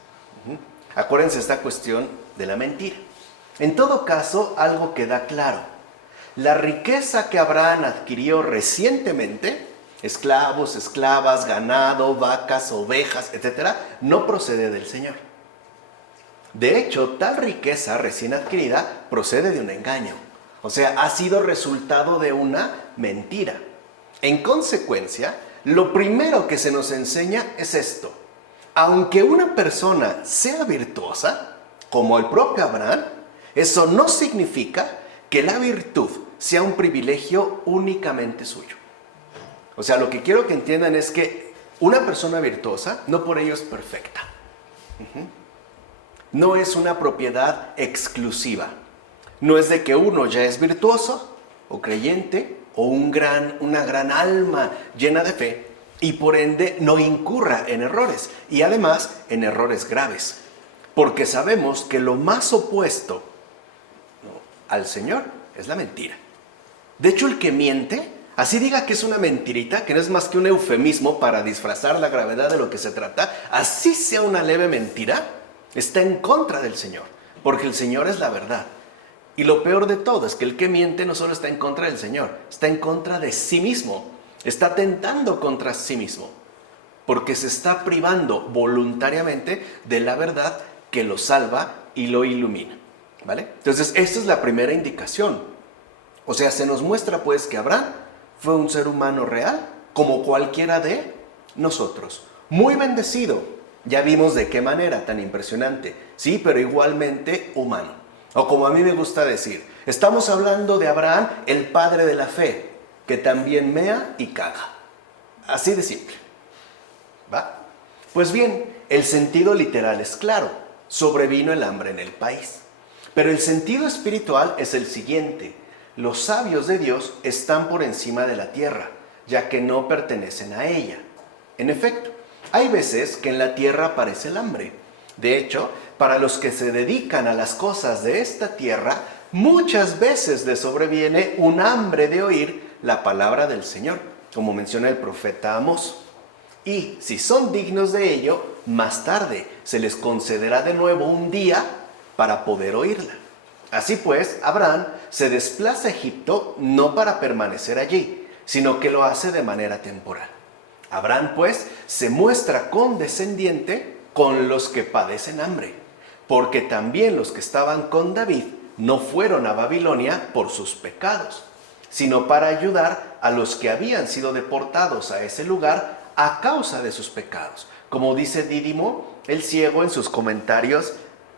Acuérdense esta cuestión de la mentira. En todo caso, algo queda claro. La riqueza que Abraham adquirió recientemente, esclavos, esclavas, ganado, vacas, ovejas, etc., no procede del Señor. De hecho, tal riqueza recién adquirida procede de un engaño. O sea, ha sido resultado de una mentira. En consecuencia, lo primero que se nos enseña es esto. Aunque una persona sea virtuosa, como el propio Abraham, eso no significa que la virtud sea un privilegio únicamente suyo. O sea, lo que quiero que entiendan es que una persona virtuosa no por ello es perfecta. No es una propiedad exclusiva. No es de que uno ya es virtuoso o creyente o una gran alma llena de fe y por ende no incurra en errores y además en errores graves. Porque sabemos que lo más opuesto al Señor es la mentira. De hecho, el que miente, así diga que es una mentirita, que no es más que un eufemismo para disfrazar la gravedad de lo que se trata, así sea una leve mentira, está en contra del Señor, porque el Señor es la verdad. Y lo peor de todo es que el que miente no solo está en contra del Señor, está en contra de sí mismo, está atentando contra sí mismo, porque se está privando voluntariamente de la verdad que lo salva y lo ilumina. ¿Vale? Entonces, esta es la primera indicación. O sea, se nos muestra pues que Abraham fue un ser humano real, como cualquiera de nosotros. Muy bendecido. Ya vimos de qué manera tan impresionante. Sí, pero igualmente humano. O como a mí me gusta decir, estamos hablando de Abraham, el padre de la fe, que también mea y caga. Así de simple. ¿Va? Pues bien, el sentido literal es claro, sobrevino el hambre en el país. Pero el sentido espiritual es el siguiente: los sabios de Dios están por encima de la tierra, ya que no pertenecen a ella. En efecto, hay veces que en la tierra aparece el hambre. De hecho, para los que se dedican a las cosas de esta tierra, muchas veces les sobreviene un hambre de oír la palabra del Señor, como menciona el profeta Amós. Y si son dignos de ello, más tarde se les concederá de nuevo un día para poder oírla. Así pues, Abraham se desplaza a Egipto no para permanecer allí, sino que lo hace de manera temporal. Abraham, pues, se muestra condescendiente con los que padecen hambre, porque también los que estaban con David no fueron a Babilonia por sus pecados, sino para ayudar a los que habían sido deportados a ese lugar a causa de sus pecados, como dice Dídimo el ciego en sus comentarios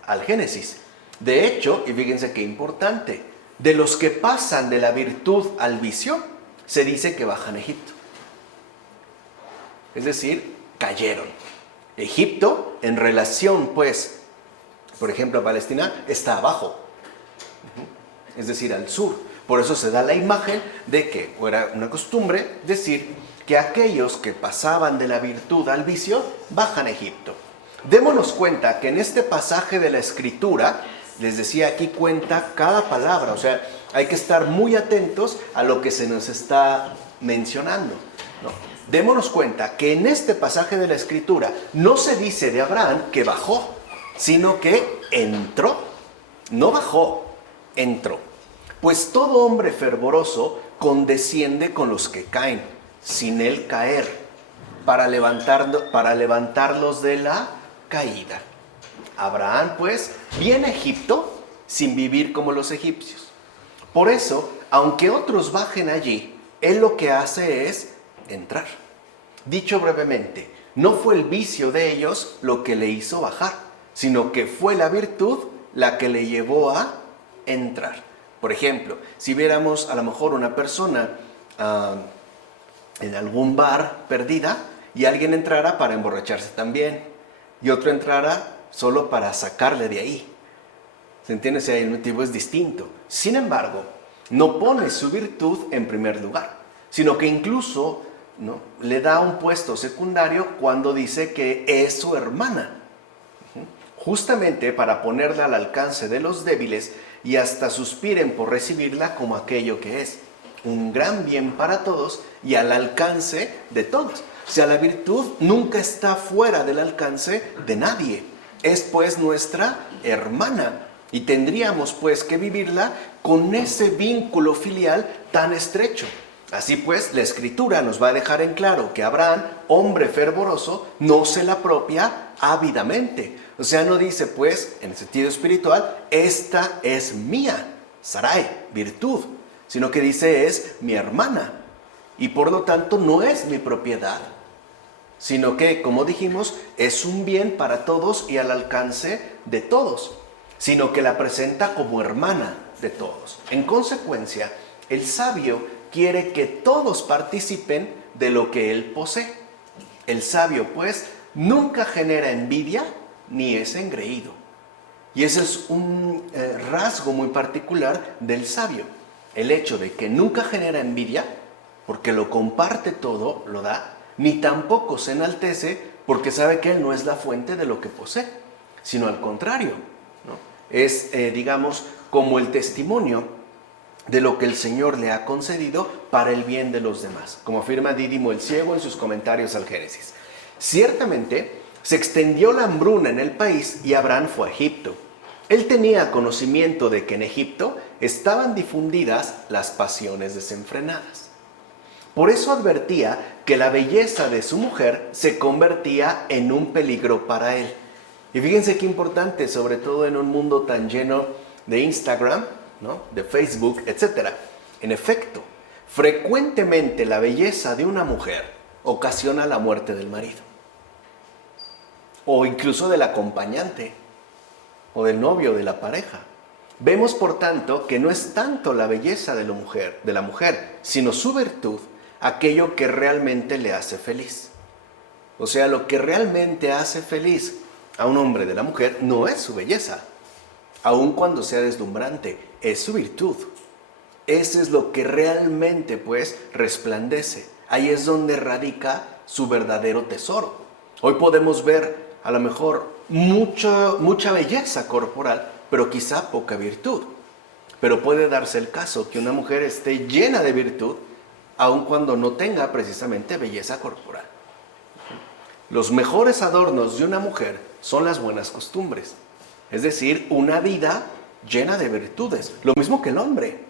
al Génesis. De hecho, y fíjense qué importante, de los que pasan de la virtud al vicio, se dice que bajan a Egipto. Es decir, cayeron. Egipto, en relación, pues, por ejemplo, a Palestina, está abajo, es decir, al sur. Por eso se da la imagen de que, o era una costumbre, decir que aquellos que pasaban de la virtud al vicio, bajan a Egipto. Démonos cuenta que en este pasaje de la Escritura, les decía, aquí cuenta cada palabra, o sea, hay que estar muy atentos a lo que se nos está mencionando, ¿no? Démonos cuenta que en este pasaje de la Escritura no se dice de Abraham que bajó, sino que entró. No bajó, entró. Pues todo hombre fervoroso condesciende con los que caen, sin él caer, para levantarlos de la caída. Abraham, pues, viene a Egipto sin vivir como los egipcios. Por eso, aunque otros bajen allí, él lo que hace es entrar. Dicho brevemente, no fue el vicio de ellos lo que le hizo bajar, sino que fue la virtud la que le llevó a entrar. Por ejemplo, si viéramos a lo mejor una persona en algún bar perdida y alguien entrara para emborracharse también y otro entrara solo para sacarle de ahí. ¿Se entiende? O sea, el motivo es distinto. Sin embargo, no pone su virtud en primer lugar, sino que incluso, ¿no?, le da un puesto secundario cuando dice que es su hermana, justamente para ponerla al alcance de los débiles y hasta suspiren por recibirla como aquello que es, un gran bien para todos y al alcance de todos. O sea, la virtud nunca está fuera del alcance de nadie. Es pues nuestra hermana y tendríamos pues que vivirla con ese vínculo filial tan estrecho. Así pues, la Escritura nos va a dejar en claro que Abraham, hombre fervoroso, no se la apropia ávidamente. O sea, no dice pues, en el sentido espiritual, esta es mía, Sarai, virtud, sino que dice es mi hermana y por lo tanto no es mi propiedad, sino que, como dijimos, es un bien para todos y al alcance de todos, sino que la presenta como hermana de todos. En consecuencia, el sabio quiere que todos participen de lo que él posee. El sabio, pues, nunca genera envidia ni es engreído. Y ese es un rasgo muy particular del sabio. El hecho de que nunca genera envidia, porque lo comparte todo, lo da, ni tampoco se enaltece porque sabe que él no es la fuente de lo que posee, sino al contrario, ¿no? Es, digamos, como el testimonio de lo que el Señor le ha concedido para el bien de los demás, como afirma Dídimo el ciego en sus comentarios al Génesis. Ciertamente, se extendió la hambruna en el país y Abraham fue a Egipto. Él tenía conocimiento de que en Egipto estaban difundidas las pasiones desenfrenadas. Por eso advertía que la belleza de su mujer se convertía en un peligro para él. Y fíjense qué importante, sobre todo en un mundo tan lleno de Instagram, ¿no?, de Facebook, etc. En efecto, frecuentemente la belleza de una mujer ocasiona la muerte del marido, o incluso del acompañante, o del novio, de la pareja. Vemos, por tanto, que no es tanto la belleza de la mujer, sino su virtud, aquello que realmente le hace feliz. O sea, lo que realmente hace feliz a un hombre de la mujer no es su belleza, aun cuando sea deslumbrante, es su virtud. Ese es lo que realmente, pues, resplandece. Ahí es donde radica su verdadero tesoro. Hoy podemos ver, a lo mejor, mucha belleza corporal, pero quizá poca virtud. Pero puede darse el caso que una mujer esté llena de virtud, aun cuando no tenga precisamente belleza corporal. Los mejores adornos de una mujer son las buenas costumbres, es decir, una vida llena de virtudes, lo mismo que el hombre.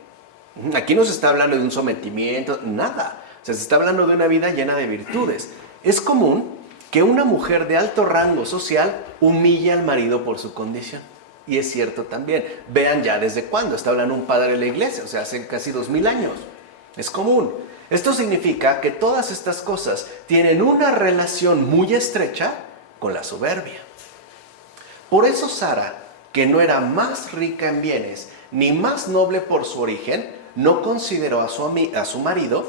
Aquí no se está hablando de un sometimiento, nada. O sea, se está hablando de una vida llena de virtudes. Es común que una mujer de alto rango social humille al marido por su condición. Y es cierto también. Vean ya desde cuándo está hablando un padre de la iglesia, o sea, hace casi 2000 años. Es común. Esto significa que todas estas cosas tienen una relación muy estrecha con la soberbia. Por eso Sara, que no era más rica en bienes, ni más noble por su origen, no consideró a su marido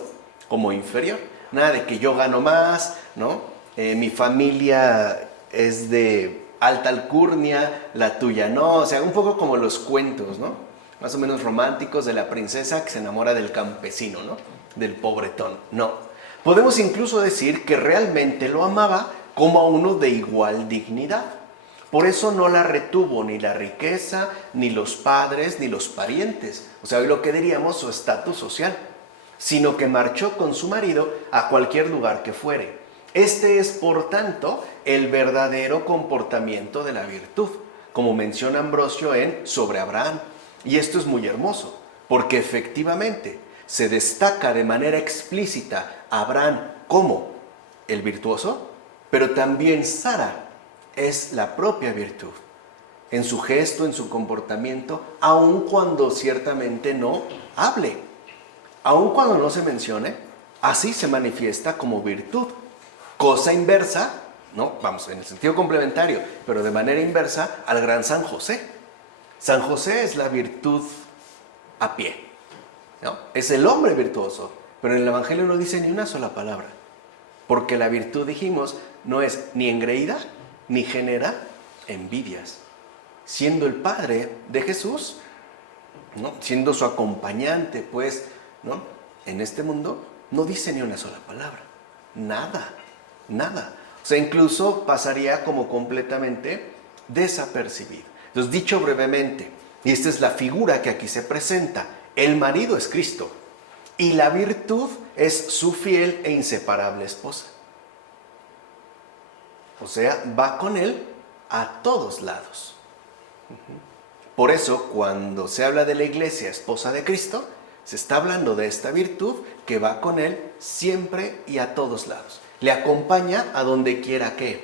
como inferior. Nada de que yo gano más, ¿no? Mi familia es de alta alcurnia, la tuya no. O sea, un poco como los cuentos, ¿no? Más o menos románticos de la princesa que se enamora del campesino, ¿no? Del pobretón. No. Podemos incluso decir que realmente lo amaba como a uno de igual dignidad. Por eso no la retuvo ni la riqueza, ni los padres, ni los parientes. O sea, lo que diríamos su estatus social. Sino que marchó con su marido a cualquier lugar que fuere. Este es, por tanto, el verdadero comportamiento de la virtud, como menciona Ambrosio en Sobre Abraham. Y esto es muy hermoso, porque efectivamente se destaca de manera explícita a Abraham como el virtuoso, pero también Sara es la propia virtud, en su gesto, en su comportamiento, aun cuando ciertamente no hable, aun cuando no se mencione, así se manifiesta como virtud. Cosa inversa, ¿no? Vamos, en el sentido complementario, pero de manera inversa al gran San José. San José es la virtud a pie, ¿no? Es el hombre virtuoso, pero en el Evangelio no dice ni una sola palabra, porque la virtud, dijimos, no es ni engreída, ni genera envidias. Siendo el Padre de Jesús, ¿no? Siendo su acompañante, pues, ¿no? En este mundo, no dice ni una sola palabra. Nada. O sea, incluso pasaría como completamente desapercibido. Entonces, dicho brevemente, y esta es la figura que aquí se presenta, el marido es Cristo y la virtud es su fiel e inseparable esposa. O sea, va con él a todos lados. Por eso, cuando se habla de la iglesia esposa de Cristo, se está hablando de esta virtud que va con él siempre y a todos lados. Le acompaña a donde quiera que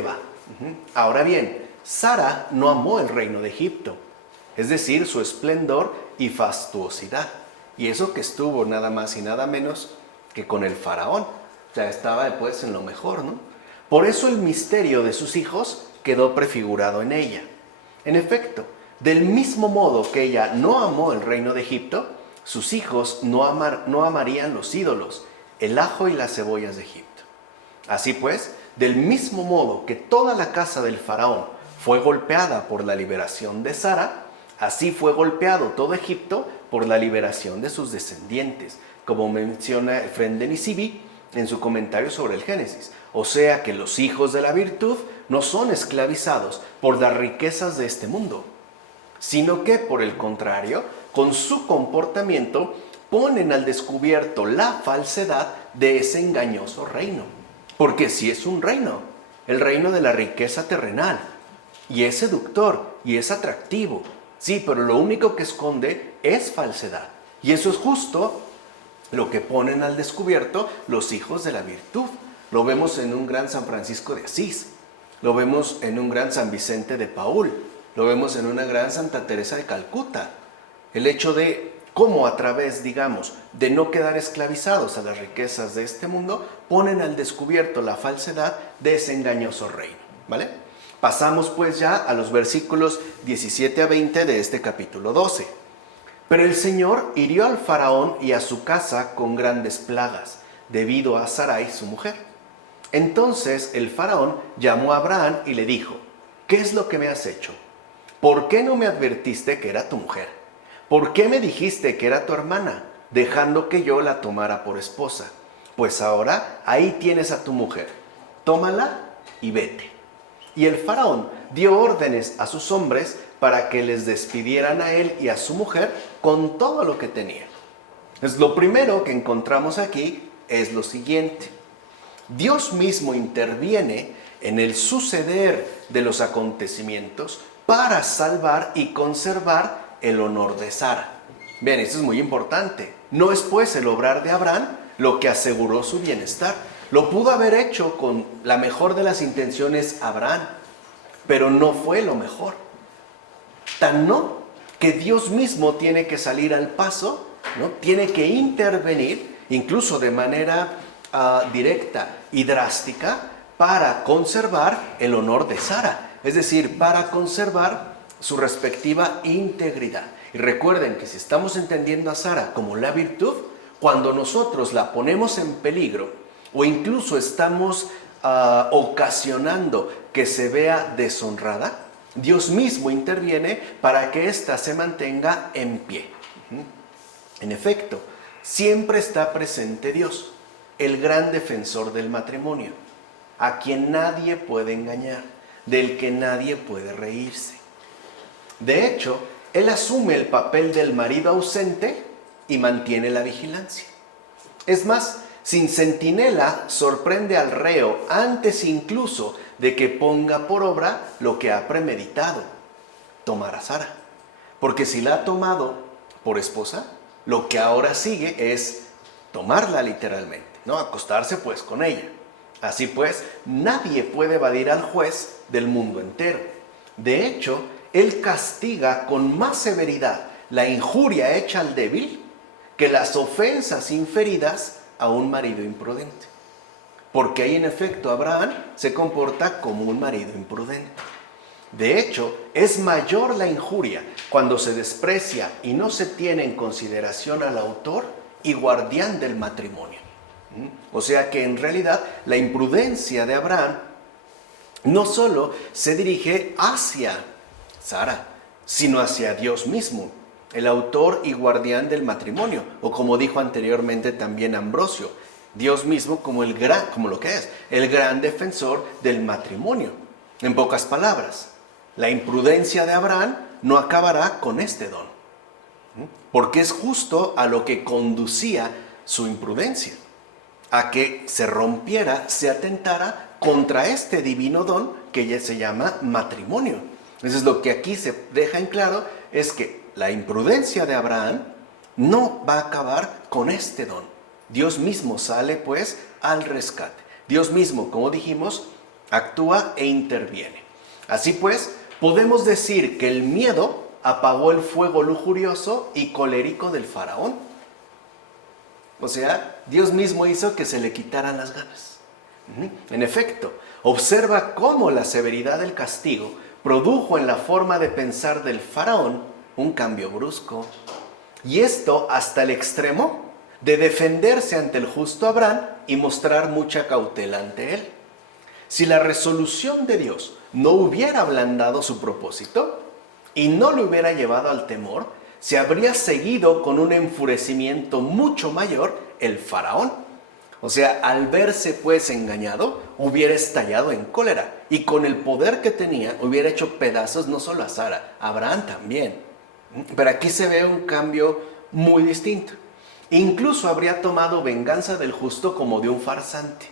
va. Ahora bien, Sara no amó el reino de Egipto, es decir, su esplendor y fastuosidad. Y eso que estuvo nada más y nada menos que con el faraón. O sea, estaba pues en lo mejor, ¿no? Por eso el misterio de sus hijos quedó prefigurado en ella. En efecto, del mismo modo que ella no amó el reino de Egipto, sus hijos no amarían los ídolos, el ajo y las cebollas de Egipto. Así pues, del mismo modo que toda la casa del faraón fue golpeada por la liberación de Sara, así fue golpeado todo Egipto por la liberación de sus descendientes, como menciona Efrén de Nisibi en su comentario sobre el Génesis. O sea que los hijos de la virtud no son esclavizados por las riquezas de este mundo, sino que, por el contrario, con su comportamiento ponen al descubierto la falsedad de ese engañoso reino. Porque sí es un reino, el reino de la riqueza terrenal, y es seductor, y es atractivo. Sí, pero lo único que esconde es falsedad. Y eso es justo lo que ponen al descubierto los hijos de la virtud. Lo vemos en un gran San Francisco de Asís, lo vemos en un gran San Vicente de Paúl, lo vemos en una gran Santa Teresa de Calcuta. El hecho de cómo a través, digamos, de no quedar esclavizados a las riquezas de este mundo, ponen al descubierto la falsedad de ese engañoso reino, ¿vale? Pasamos pues ya a los versículos 17 a 20 de este capítulo 12. Pero el Señor hirió al faraón y a su casa con grandes plagas, debido a Sarai su mujer. Entonces el faraón llamó a Abraham y le dijo: ¿qué es lo que me has hecho? ¿Por qué no me advertiste que era tu mujer? ¿Por qué me dijiste que era tu hermana, dejando que yo la tomara por esposa? Pues ahora ahí tienes a tu mujer, tómala y vete. Y el faraón dio órdenes a sus hombres para que les despidieran a él y a su mujer con todo lo que tenía. Entonces, lo primero que encontramos aquí es lo siguiente: Dios mismo interviene en el suceder de los acontecimientos para salvar y conservar el honor de Sara. Bien, esto es muy importante. No es pues el obrar de Abraham lo que aseguró su bienestar. Lo pudo haber hecho con la mejor de las intenciones Abraham, pero no fue lo mejor. Tan no que Dios mismo tiene que salir al paso, ¿no? Tiene que intervenir, incluso de manera directa y drástica, para conservar el honor de Sara. Es decir, para conservar su respectiva integridad. Y recuerden que si estamos entendiendo a Sara como la virtud, cuando nosotros la ponemos en peligro o incluso estamos ocasionando que se vea deshonrada, Dios mismo interviene para que ésta se mantenga en pie. En efecto, siempre está presente Dios, el gran defensor del matrimonio, a quien nadie puede engañar, del que nadie puede reírse. De hecho, Él asume el papel del marido ausente y mantiene la vigilancia. Es más, sin centinela sorprende al reo antes incluso de que ponga por obra lo que ha premeditado: tomar a Sara. Porque si la ha tomado por esposa, lo que ahora sigue es tomarla literalmente, ¿no? Acostarse pues con ella. Así pues, nadie puede evadir al juez del mundo entero. De hecho, Él castiga con más severidad la injuria hecha al débil que las ofensas inferidas a un marido imprudente. Porque ahí en efecto Abraham se comporta como un marido imprudente. De hecho, es mayor la injuria cuando se desprecia y no se tiene en consideración al autor y guardián del matrimonio. O sea que en realidad la imprudencia de Abraham no solo se dirige hacia Sara, sino hacia Dios mismo, el autor y guardián del matrimonio, o como dijo anteriormente también Ambrosio, Dios mismo como lo que es, el gran defensor del matrimonio. En pocas palabras, la imprudencia de Abraham no acabará con este don, porque es justo a lo que conducía su imprudencia, a que se rompiera, se atentara contra este divino don que ya se llama matrimonio. Entonces lo que aquí se deja en claro es que la imprudencia de Abraham no va a acabar con este don. Dios mismo sale pues al rescate. Dios mismo, como dijimos, actúa e interviene. Así pues, podemos decir que el miedo apagó el fuego lujurioso y colérico del faraón. O sea, Dios mismo hizo que se le quitaran las ganas. En efecto, observa cómo la severidad del castigo produjo en la forma de pensar del faraón un cambio brusco. Y esto hasta el extremo de defenderse ante el justo Abraham y mostrar mucha cautela ante él. Si la resolución de Dios no hubiera ablandado su propósito y no lo hubiera llevado al temor, se habría seguido con un enfurecimiento mucho mayor el faraón. O sea, al verse pues engañado, hubiera estallado en cólera y con el poder que tenía hubiera hecho pedazos no solo a Sara, a Abraham también. Pero aquí se ve un cambio muy distinto. Incluso habría tomado venganza del justo como de un farsante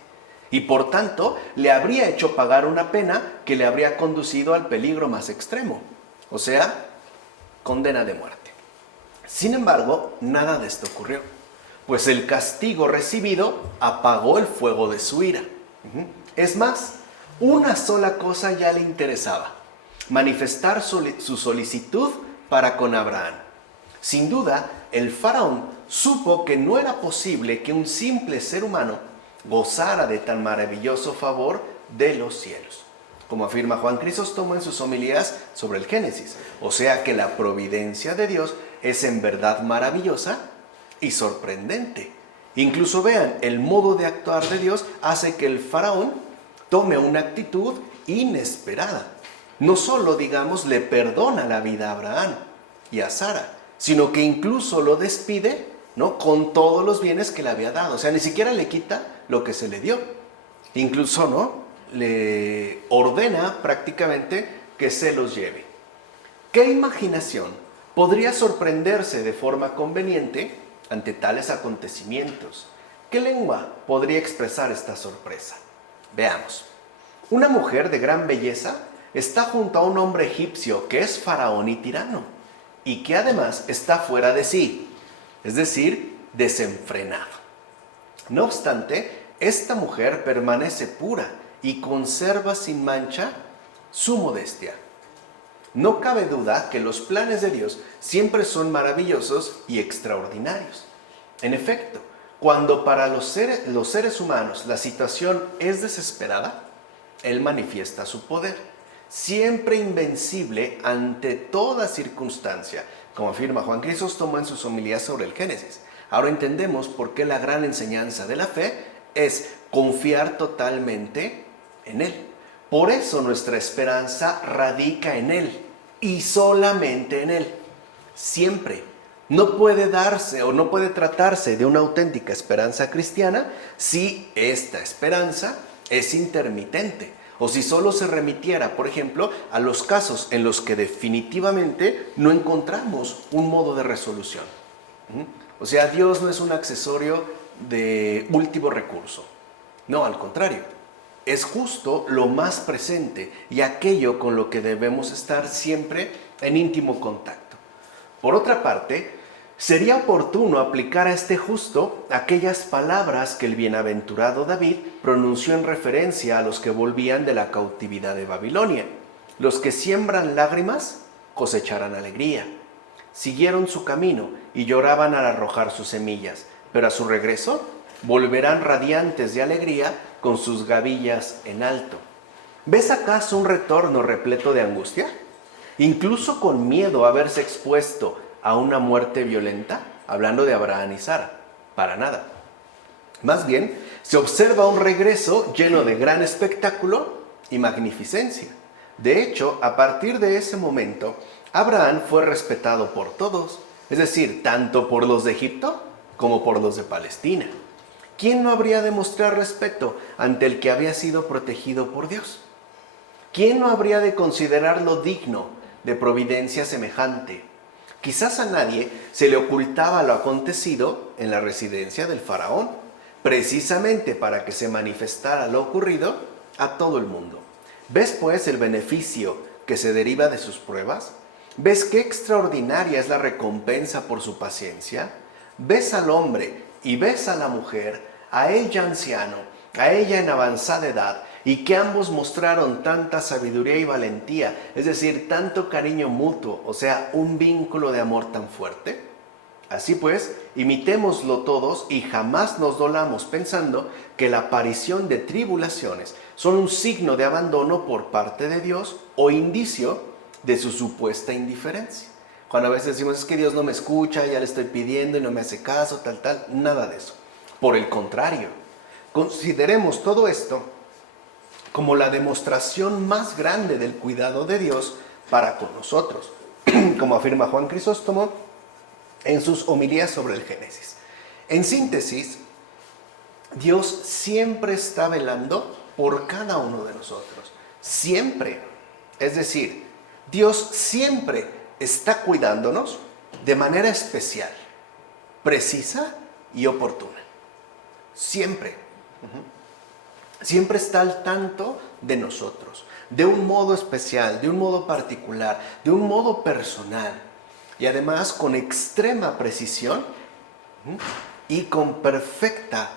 y por tanto le habría hecho pagar una pena que le habría conducido al peligro más extremo, o sea, condena de muerte. Sin embargo, nada de esto ocurrió, pues el castigo recibido apagó el fuego de su ira. Es más, una sola cosa ya le interesaba: manifestar su solicitud para con Abraham. Sin duda, el faraón supo que no era posible que un simple ser humano gozara de tan maravilloso favor de los cielos, como afirma Juan Crisóstomo en sus homilías sobre el Génesis. O sea que la providencia de Dios es en verdad maravillosa y sorprendente, Incluso vean, el modo de actuar de Dios hace que el faraón tome una actitud inesperada. No solo, digamos, le perdona la vida a Abraham y a Sara, sino que incluso lo despide, ¿no?, con todos los bienes que le había dado. O sea, ni siquiera le quita lo que se le dio. Incluso, ¿no?, le ordena prácticamente que se los lleve. ¿Qué imaginación podría sorprenderse de forma conveniente ante tales acontecimientos? ¿Qué lengua podría expresar esta sorpresa? Veamos. Una mujer de gran belleza está junto a un hombre egipcio que es faraón y tirano, y que además está fuera de sí, es decir, desenfrenado. No obstante, esta mujer permanece pura y conserva sin mancha su modestia. No cabe duda que los planes de Dios siempre son maravillosos y extraordinarios. En efecto, cuando para los seres humanos la situación es desesperada, Él manifiesta su poder, siempre invencible ante toda circunstancia, como afirma Juan Crisóstomo en sus homilías sobre el Génesis. Ahora entendemos por qué la gran enseñanza de la fe es confiar totalmente en Él. Por eso nuestra esperanza radica en Él y solamente en Él. Siempre. No puede darse o no puede tratarse de una auténtica esperanza cristiana si esta esperanza es intermitente o si solo se remitiera, por ejemplo, a los casos en los que definitivamente no encontramos un modo de resolución. O sea, Dios no es un accesorio de último recurso. No, al contrario. Es justo lo más presente y aquello con lo que debemos estar siempre en íntimo contacto. Por otra parte, sería oportuno aplicar a este justo aquellas palabras que el bienaventurado David pronunció en referencia a los que volvían de la cautividad de Babilonia. Los que siembran lágrimas cosecharán alegría. Siguieron su camino y lloraban al arrojar sus semillas, pero a su regreso volverán radiantes de alegría con sus gavillas en alto. ¿Ves acaso un retorno repleto de angustia? Incluso con miedo a verse expuesto a una muerte violenta, hablando de Abraham y Sara, para nada. Más bien, se observa un regreso lleno de gran espectáculo y magnificencia. De hecho, a partir de ese momento, Abraham fue respetado por todos, es decir, tanto por los de Egipto como por los de Palestina. ¿Quién no habría de mostrar respeto ante el que había sido protegido por Dios? ¿Quién no habría de considerarlo digno de providencia semejante? Quizás a nadie se le ocultaba lo acontecido en la residencia del faraón, precisamente para que se manifestara lo ocurrido a todo el mundo. ¿Ves pues el beneficio que se deriva de sus pruebas? ¿Ves qué extraordinaria es la recompensa por su paciencia? ¿Ves al hombre y ves a la mujer, a ella anciano, a ella en avanzada edad, y que ambos mostraron tanta sabiduría y valentía, es decir, tanto cariño mutuo, o sea, un vínculo de amor tan fuerte? Así pues, imitémoslo todos y jamás nos dolamos pensando que la aparición de tribulaciones son un signo de abandono por parte de Dios o indicio de su supuesta indiferencia. Cuando a veces decimos, es que Dios no me escucha, ya le estoy pidiendo y no me hace caso, tal, nada de eso. Por el contrario, consideremos todo esto como la demostración más grande del cuidado de Dios para con nosotros, como afirma Juan Crisóstomo en sus homilías sobre el Génesis. En síntesis, Dios siempre está velando por cada uno de nosotros, siempre. Es decir, Dios siempre está cuidándonos de manera especial, precisa y oportuna. Siempre. Siempre está al tanto de nosotros, de un modo especial, de un modo particular, de un modo personal. Y además con extrema precisión y con perfecta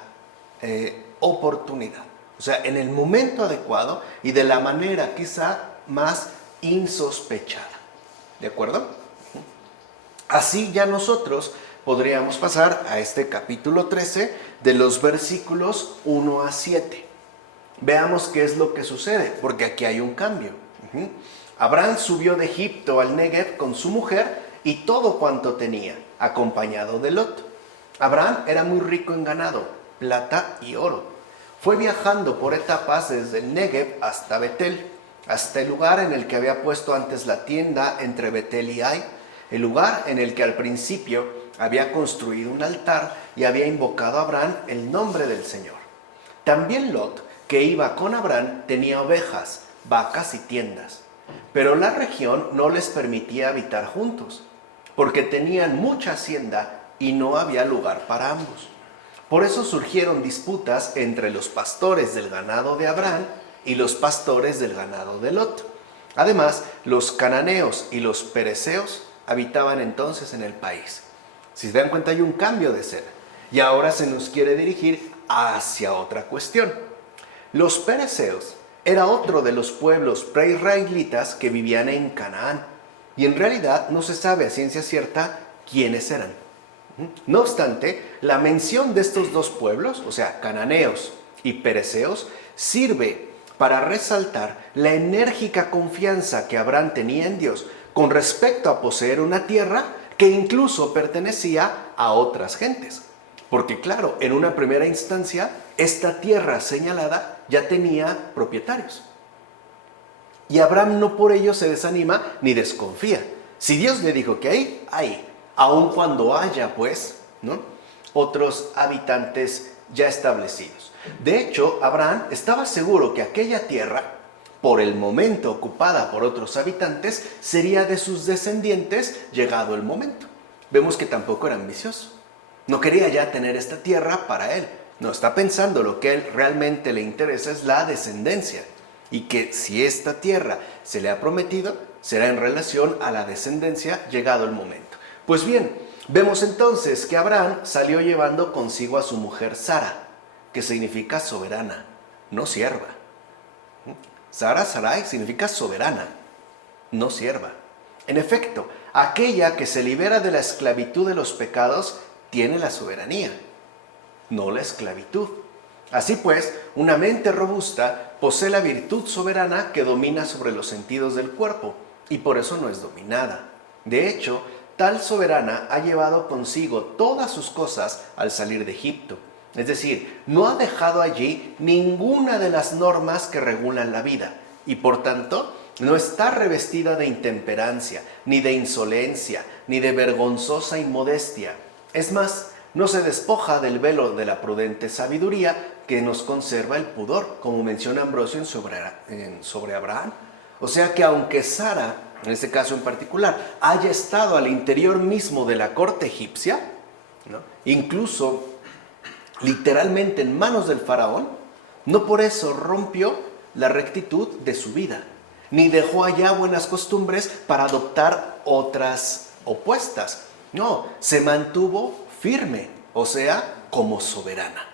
oportunidad. O sea, en el momento adecuado y de la manera quizá más insospechada. ¿De acuerdo? Así ya nosotros podríamos pasar a este capítulo 13 de los versículos 1 a 7. Veamos qué es lo que sucede, porque aquí hay un cambio. Abraham subió de Egipto al Negev con su mujer y todo cuanto tenía, acompañado de Lot. Abraham era muy rico en ganado, plata y oro. Fue viajando por etapas desde el Negev hasta Betel, hasta el lugar en el que había puesto antes la tienda entre Betel y Ai, el lugar en el que al principio había construido un altar y había invocado a Abraham el nombre del Señor. También Lot, que iba con Abraham, tenía ovejas, vacas y tiendas, pero la región no les permitía habitar juntos, porque tenían mucha hacienda y no había lugar para ambos. Por eso surgieron disputas entre los pastores del ganado de Abraham y los pastores del ganado de Lot. Además, los cananeos y los pereceos habitaban entonces en el país. Si se dan cuenta, hay un cambio de ser y ahora se nos quiere dirigir hacia otra cuestión. Los pereceos era otro de los pueblos preisraelitas que vivían en Canaán y en realidad no se sabe a ciencia cierta quiénes eran. No obstante, la mención de estos dos pueblos, o sea, cananeos y pereceos, sirve para resaltar la enérgica confianza que Abraham tenía en Dios con respecto a poseer una tierra que incluso pertenecía a otras gentes. Porque claro, en una primera instancia, esta tierra señalada ya tenía propietarios. Y Abraham no por ello se desanima ni desconfía. Si Dios le dijo que hay, aun cuando haya, pues, ¿no?, otros habitantes ya establecidos. De hecho, Abraham estaba seguro que aquella tierra, por el momento ocupada por otros habitantes, sería de sus descendientes llegado el momento. Vemos que tampoco era ambicioso. No quería ya tener esta tierra para él. No, está pensando lo que a él realmente le interesa es la descendencia. Y que si esta tierra se le ha prometido, será en relación a la descendencia llegado el momento. Pues bien, vemos entonces que Abraham salió llevando consigo a su mujer Sara, que significa soberana, no sierva. Sara, Sarai, significa soberana, no sierva. En efecto, aquella que se libera de la esclavitud de los pecados tiene la soberanía, no la esclavitud. Así pues, una mente robusta posee la virtud soberana que domina sobre los sentidos del cuerpo y por eso no es dominada. De hecho, tal soberana ha llevado consigo todas sus cosas al salir de Egipto. Es decir, no ha dejado allí ninguna de las normas que regulan la vida y por tanto no está revestida de intemperancia, ni de insolencia, ni de vergonzosa inmodestia. Es más, no se despoja del velo de la prudente sabiduría que nos conserva el pudor, como menciona Ambrosio sobre Abraham. O sea que aunque Sara, en este caso en particular, haya estado al interior mismo de la corte egipcia, ¿no?, incluso literalmente en manos del faraón, no por eso rompió la rectitud de su vida, ni dejó allá buenas costumbres para adoptar otras opuestas. No, se mantuvo firme, o sea, como soberana,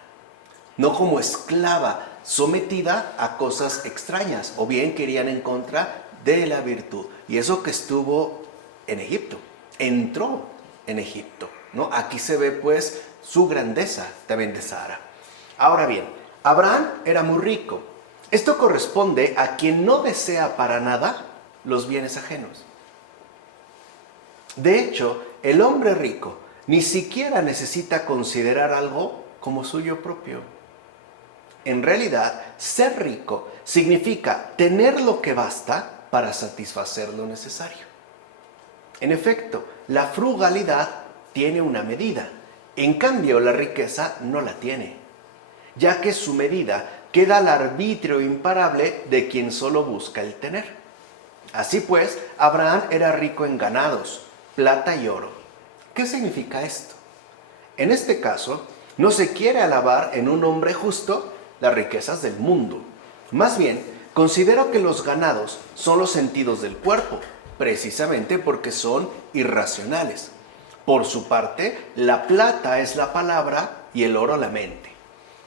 no como esclava sometida a cosas extrañas o bien querían en contra de la virtud. Y eso que estuvo en Egipto, entró en Egipto, ¿no? Aquí se ve pues su grandeza también de Sara. Ahora bien, Abraham era muy rico. Esto corresponde a quien no desea para nada los bienes ajenos. De hecho, el hombre rico ni siquiera necesita considerar algo como suyo propio. En realidad, ser rico significa tener lo que basta para satisfacer lo necesario. En efecto, la frugalidad tiene una medida. En cambio, la riqueza no la tiene, ya que su medida queda al arbitrio imparable de quien solo busca el tener. Así pues, Abraham era rico en ganados, plata y oro. ¿Qué significa esto? En este caso, no se quiere alabar en un hombre justo las riquezas del mundo. Más bien, considero que los ganados son los sentidos del cuerpo, precisamente porque son irracionales. Por su parte, la plata es la palabra y el oro la mente.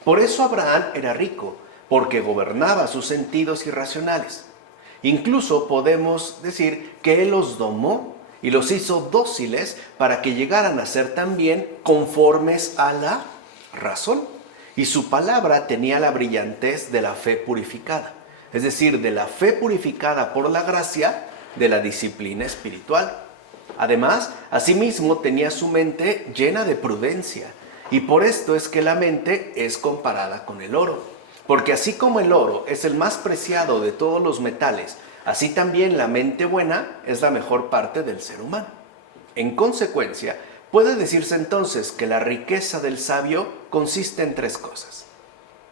Por eso Abraham era rico, porque gobernaba sus sentidos irracionales. Incluso podemos decir que él los domó y los hizo dóciles para que llegaran a ser también conformes a la razón. Y su palabra tenía la brillantez de la fe purificada, es decir, de la fe purificada por la gracia de la disciplina espiritual. Además, asimismo tenía su mente llena de prudencia, Y por esto es que la mente es comparada con el oro. Porque así como el oro es el más preciado de todos los metales, así también la mente buena es la mejor parte del ser humano. En consecuencia, puede decirse entonces que la riqueza del sabio consiste en tres cosas: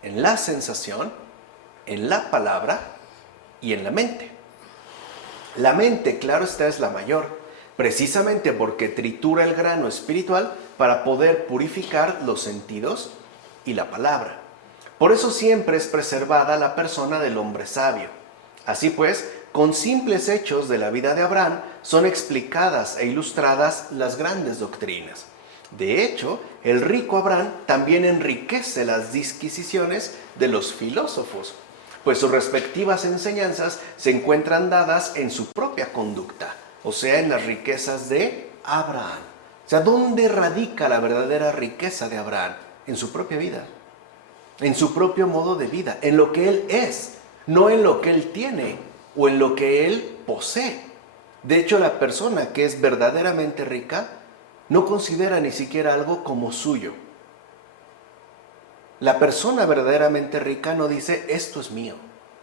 en la sensación, en la palabra y en la mente. La mente, claro está, es la mayor, precisamente porque tritura el grano espiritual para poder purificar los sentidos y la palabra. Por eso siempre es preservada la persona del hombre sabio. Así pues, con simples hechos de la vida de Abraham son explicadas e ilustradas las grandes doctrinas. De hecho, el rico Abraham también enriquece las disquisiciones de los filósofos, pues sus respectivas enseñanzas se encuentran dadas en su propia conducta, o sea, en las riquezas de Abraham. O sea, ¿dónde radica la verdadera riqueza de Abraham? En su propia vida, en su propio modo de vida, en lo que él es, no en lo que él tiene o en lo que él posee. De hecho, la persona que es verdaderamente rica no considera ni siquiera algo como suyo. La persona verdaderamente rica no dice, esto es mío,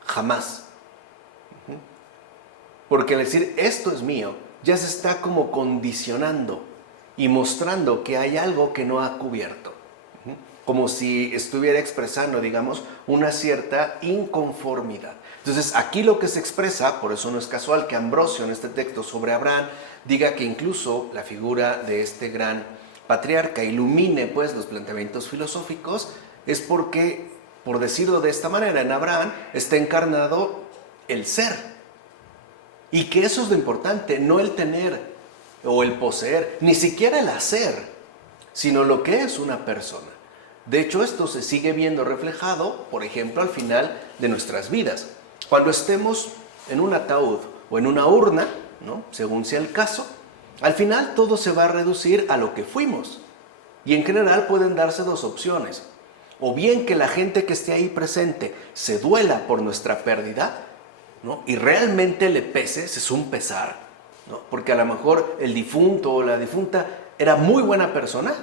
jamás. Porque al decir, esto es mío, ya se está como condicionando y mostrando que hay algo que no ha cubierto. Como si estuviera expresando, digamos, una cierta inconformidad. Entonces, aquí lo que se expresa, por eso no es casual que Ambrosio en este texto sobre Abraham diga que incluso la figura de este gran patriarca ilumine pues los planteamientos filosóficos, es porque, por decirlo de esta manera, en Abraham está encarnado el ser. Y que eso es lo importante, no el tener o el poseer, ni siquiera el hacer, sino lo que es una persona. De hecho, esto se sigue viendo reflejado, por ejemplo, al final de nuestras vidas. Cuando estemos en un ataúd o en una urna, ¿no?, según sea el caso, al final todo se va a reducir a lo que fuimos. Y en general pueden darse dos opciones. O bien que la gente que esté ahí presente se duela por nuestra pérdida, ¿no?, y realmente le pese, es un pesar, ¿no?, porque a lo mejor el difunto o la difunta era muy buena persona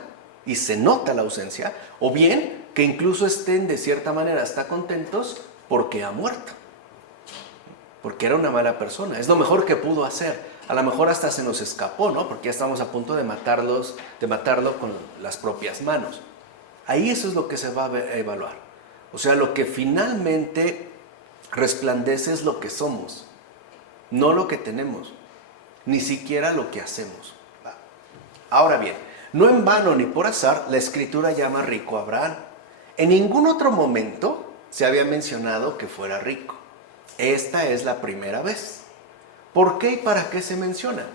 y se nota la ausencia, o bien que incluso estén de cierta manera hasta contentos porque ha muerto, porque era una mala persona, es lo mejor que pudo hacer. A lo mejor hasta se nos escapó, ¿no?, porque ya estamos a punto de matarlo con las propias manos. Ahí eso es lo que se va a evaluar. O sea, lo que finalmente resplandece es lo que somos, no lo que tenemos, ni siquiera lo que hacemos. Ahora bien, no en vano ni por azar la Escritura llama rico a Abraham. En ningún otro momento se había mencionado que fuera rico. Esta es la primera vez. ¿Por qué y para qué se menciona?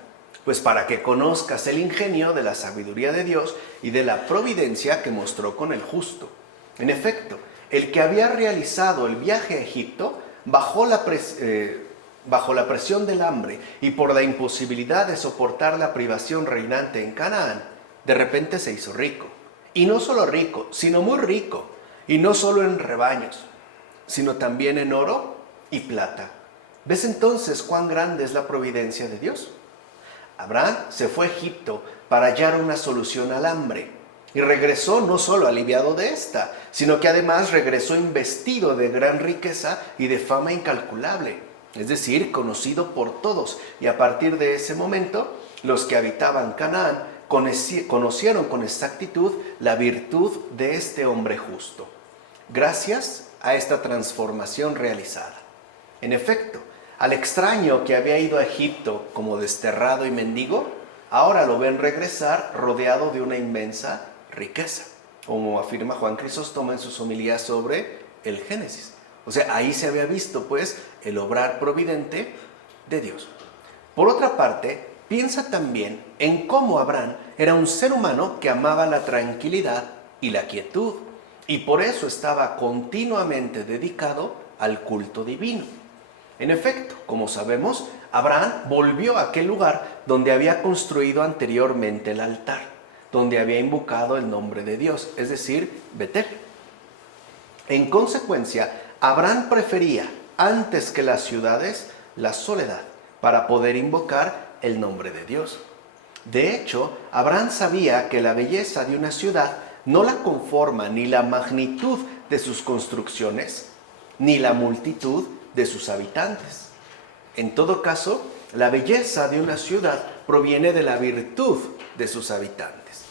Pues para que conozcas el ingenio de la sabiduría de Dios y de la providencia que mostró con el justo. En efecto, el que había realizado el viaje a Egipto bajo la presión del hambre y por la imposibilidad de soportar la privación reinante en Canaán, de repente se hizo rico. Y no solo rico, sino muy rico. Y no solo en rebaños, sino también en oro y plata. ¿Ves entonces cuán grande es la providencia de Dios? Abraham se fue a Egipto para hallar una solución al hambre y regresó no solo aliviado de esta, sino que además regresó investido de gran riqueza y de fama incalculable, es decir, conocido por todos. Y a partir de ese momento, los que habitaban Canaán conocieron con exactitud la virtud de este hombre justo, gracias a esta transformación realizada. En efecto, al extraño que había ido a Egipto como desterrado y mendigo, ahora lo ven regresar rodeado de una inmensa riqueza, como afirma Juan Crisóstomo en sus homilías sobre el Génesis. O sea, ahí se había visto pues el obrar providente de Dios. Por otra parte, piensa también en cómo Abraham era un ser humano que amaba la tranquilidad y la quietud, y por eso estaba continuamente dedicado al culto divino. En efecto, como sabemos, Abraham volvió a aquel lugar donde había construido anteriormente el altar, donde había invocado el nombre de Dios, es decir, Betel. En consecuencia, Abraham prefería, antes que las ciudades, la soledad, para poder invocar el nombre de Dios. De hecho, Abraham sabía que la belleza de una ciudad no la conforma ni la magnitud de sus construcciones, ni la multitud de sus habitantes. En todo caso, la belleza de una ciudad proviene de la virtud de sus habitantes.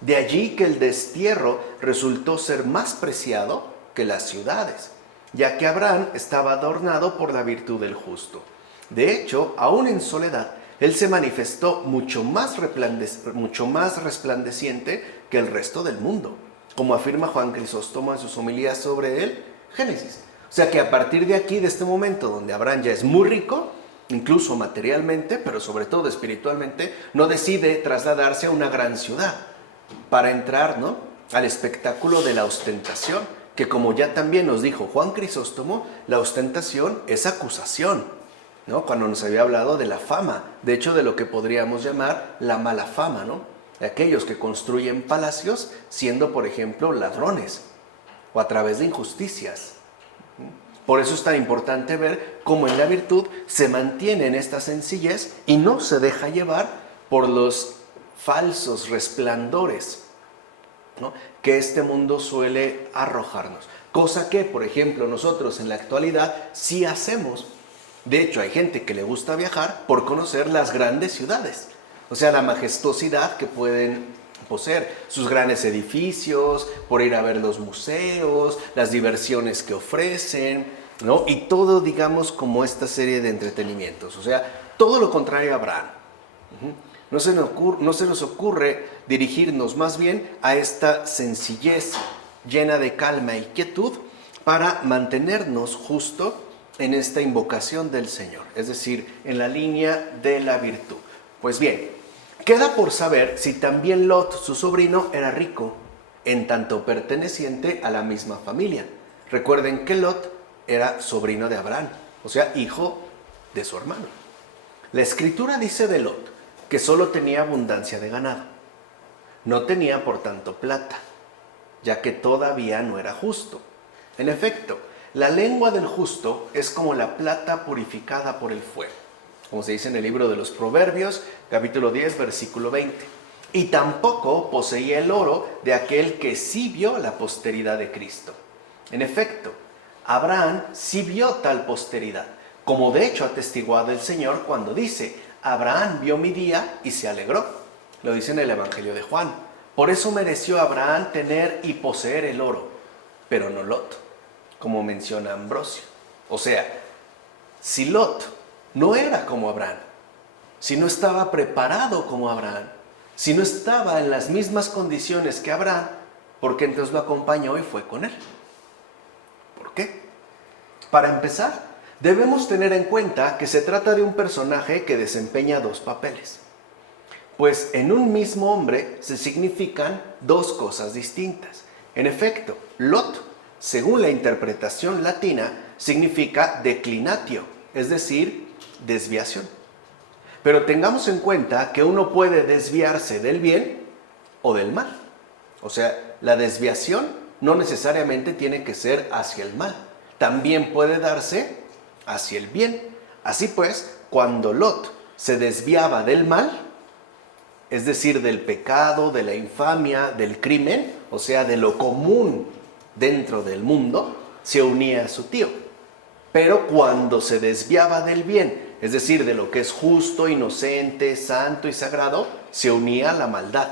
De allí que el destierro resultó ser más preciado que las ciudades, ya que Abraham estaba adornado por la virtud del justo. De hecho, aún en soledad, él se manifestó mucho más resplandeciente que el resto del mundo, como afirma Juan Crisóstomo en sus homilías sobre el Génesis. O sea que a partir de aquí, de este momento donde Abraham ya es muy rico, incluso materialmente, pero sobre todo espiritualmente, no decide trasladarse a una gran ciudad para entrar, ¿no?, al espectáculo de la ostentación, que como ya también nos dijo Juan Crisóstomo, la ostentación es acusación, ¿no?, cuando nos había hablado de la fama, de hecho de lo que podríamos llamar la mala fama, ¿no?, de aquellos que construyen palacios siendo, por ejemplo, ladrones o a través de injusticias. Por eso es tan importante ver cómo en la virtud se mantiene en esta sencillez y no se deja llevar por los falsos resplandores, ¿no?, que este mundo suele arrojarnos. Cosa que, por ejemplo, nosotros en la actualidad sí hacemos. De hecho, hay gente que le gusta viajar por conocer las grandes ciudades, o sea, la majestuosidad que pueden poseer, sus grandes edificios, por ir a ver los museos, las diversiones que ofrecen, ¿no?, y todo, digamos, como esta serie de entretenimientos. O sea, todo lo contrario a Abraham. No se nos ocurre dirigirnos más bien a esta sencillez llena de calma y quietud para mantenernos justo en esta invocación del Señor, es decir, en la línea de la virtud. Pues bien, queda por saber si también Lot, su sobrino, era rico, en tanto perteneciente a la misma familia. Recuerden que Lot era sobrino de Abraham, o sea, hijo de su hermano. La Escritura dice de Lot que solo tenía abundancia de ganado. No tenía, por tanto, plata, ya que todavía no era justo. En efecto, la lengua del justo es como la plata purificada por el fuego, como se dice en el libro de los Proverbios, capítulo 10, versículo 20. Y tampoco poseía el oro de aquel que sí vio la posteridad de Cristo. En efecto, Abraham sí vio tal posteridad, como de hecho atestiguado el Señor cuando dice: Abraham vio mi día y se alegró. Lo dice en el Evangelio de Juan. Por eso mereció Abraham tener y poseer el oro, pero no Lot, como menciona Ambrosio. O sea, si Lot no era como Abraham, si no estaba preparado como Abraham, si no estaba en las mismas condiciones que Abraham, ¿por qué entonces lo acompañó y fue con él? ¿Por qué? Para empezar, debemos tener en cuenta que se trata de un personaje que desempeña dos papeles. Pues en un mismo hombre se significan dos cosas distintas. En efecto, Lot, según la interpretación latina, significa declinatio, es decir, desviación. Pero tengamos en cuenta que uno puede desviarse del bien o del mal. O sea, la desviación no necesariamente tiene que ser hacia el mal. También puede darse hacia el bien. Así pues, cuando Lot se desviaba del mal, es decir, del pecado, de la infamia, del crimen, o sea, de lo común dentro del mundo, se unía a su tío. Pero cuando se desviaba del bien, es decir, de lo que es justo, inocente, santo y sagrado, se unía a la maldad.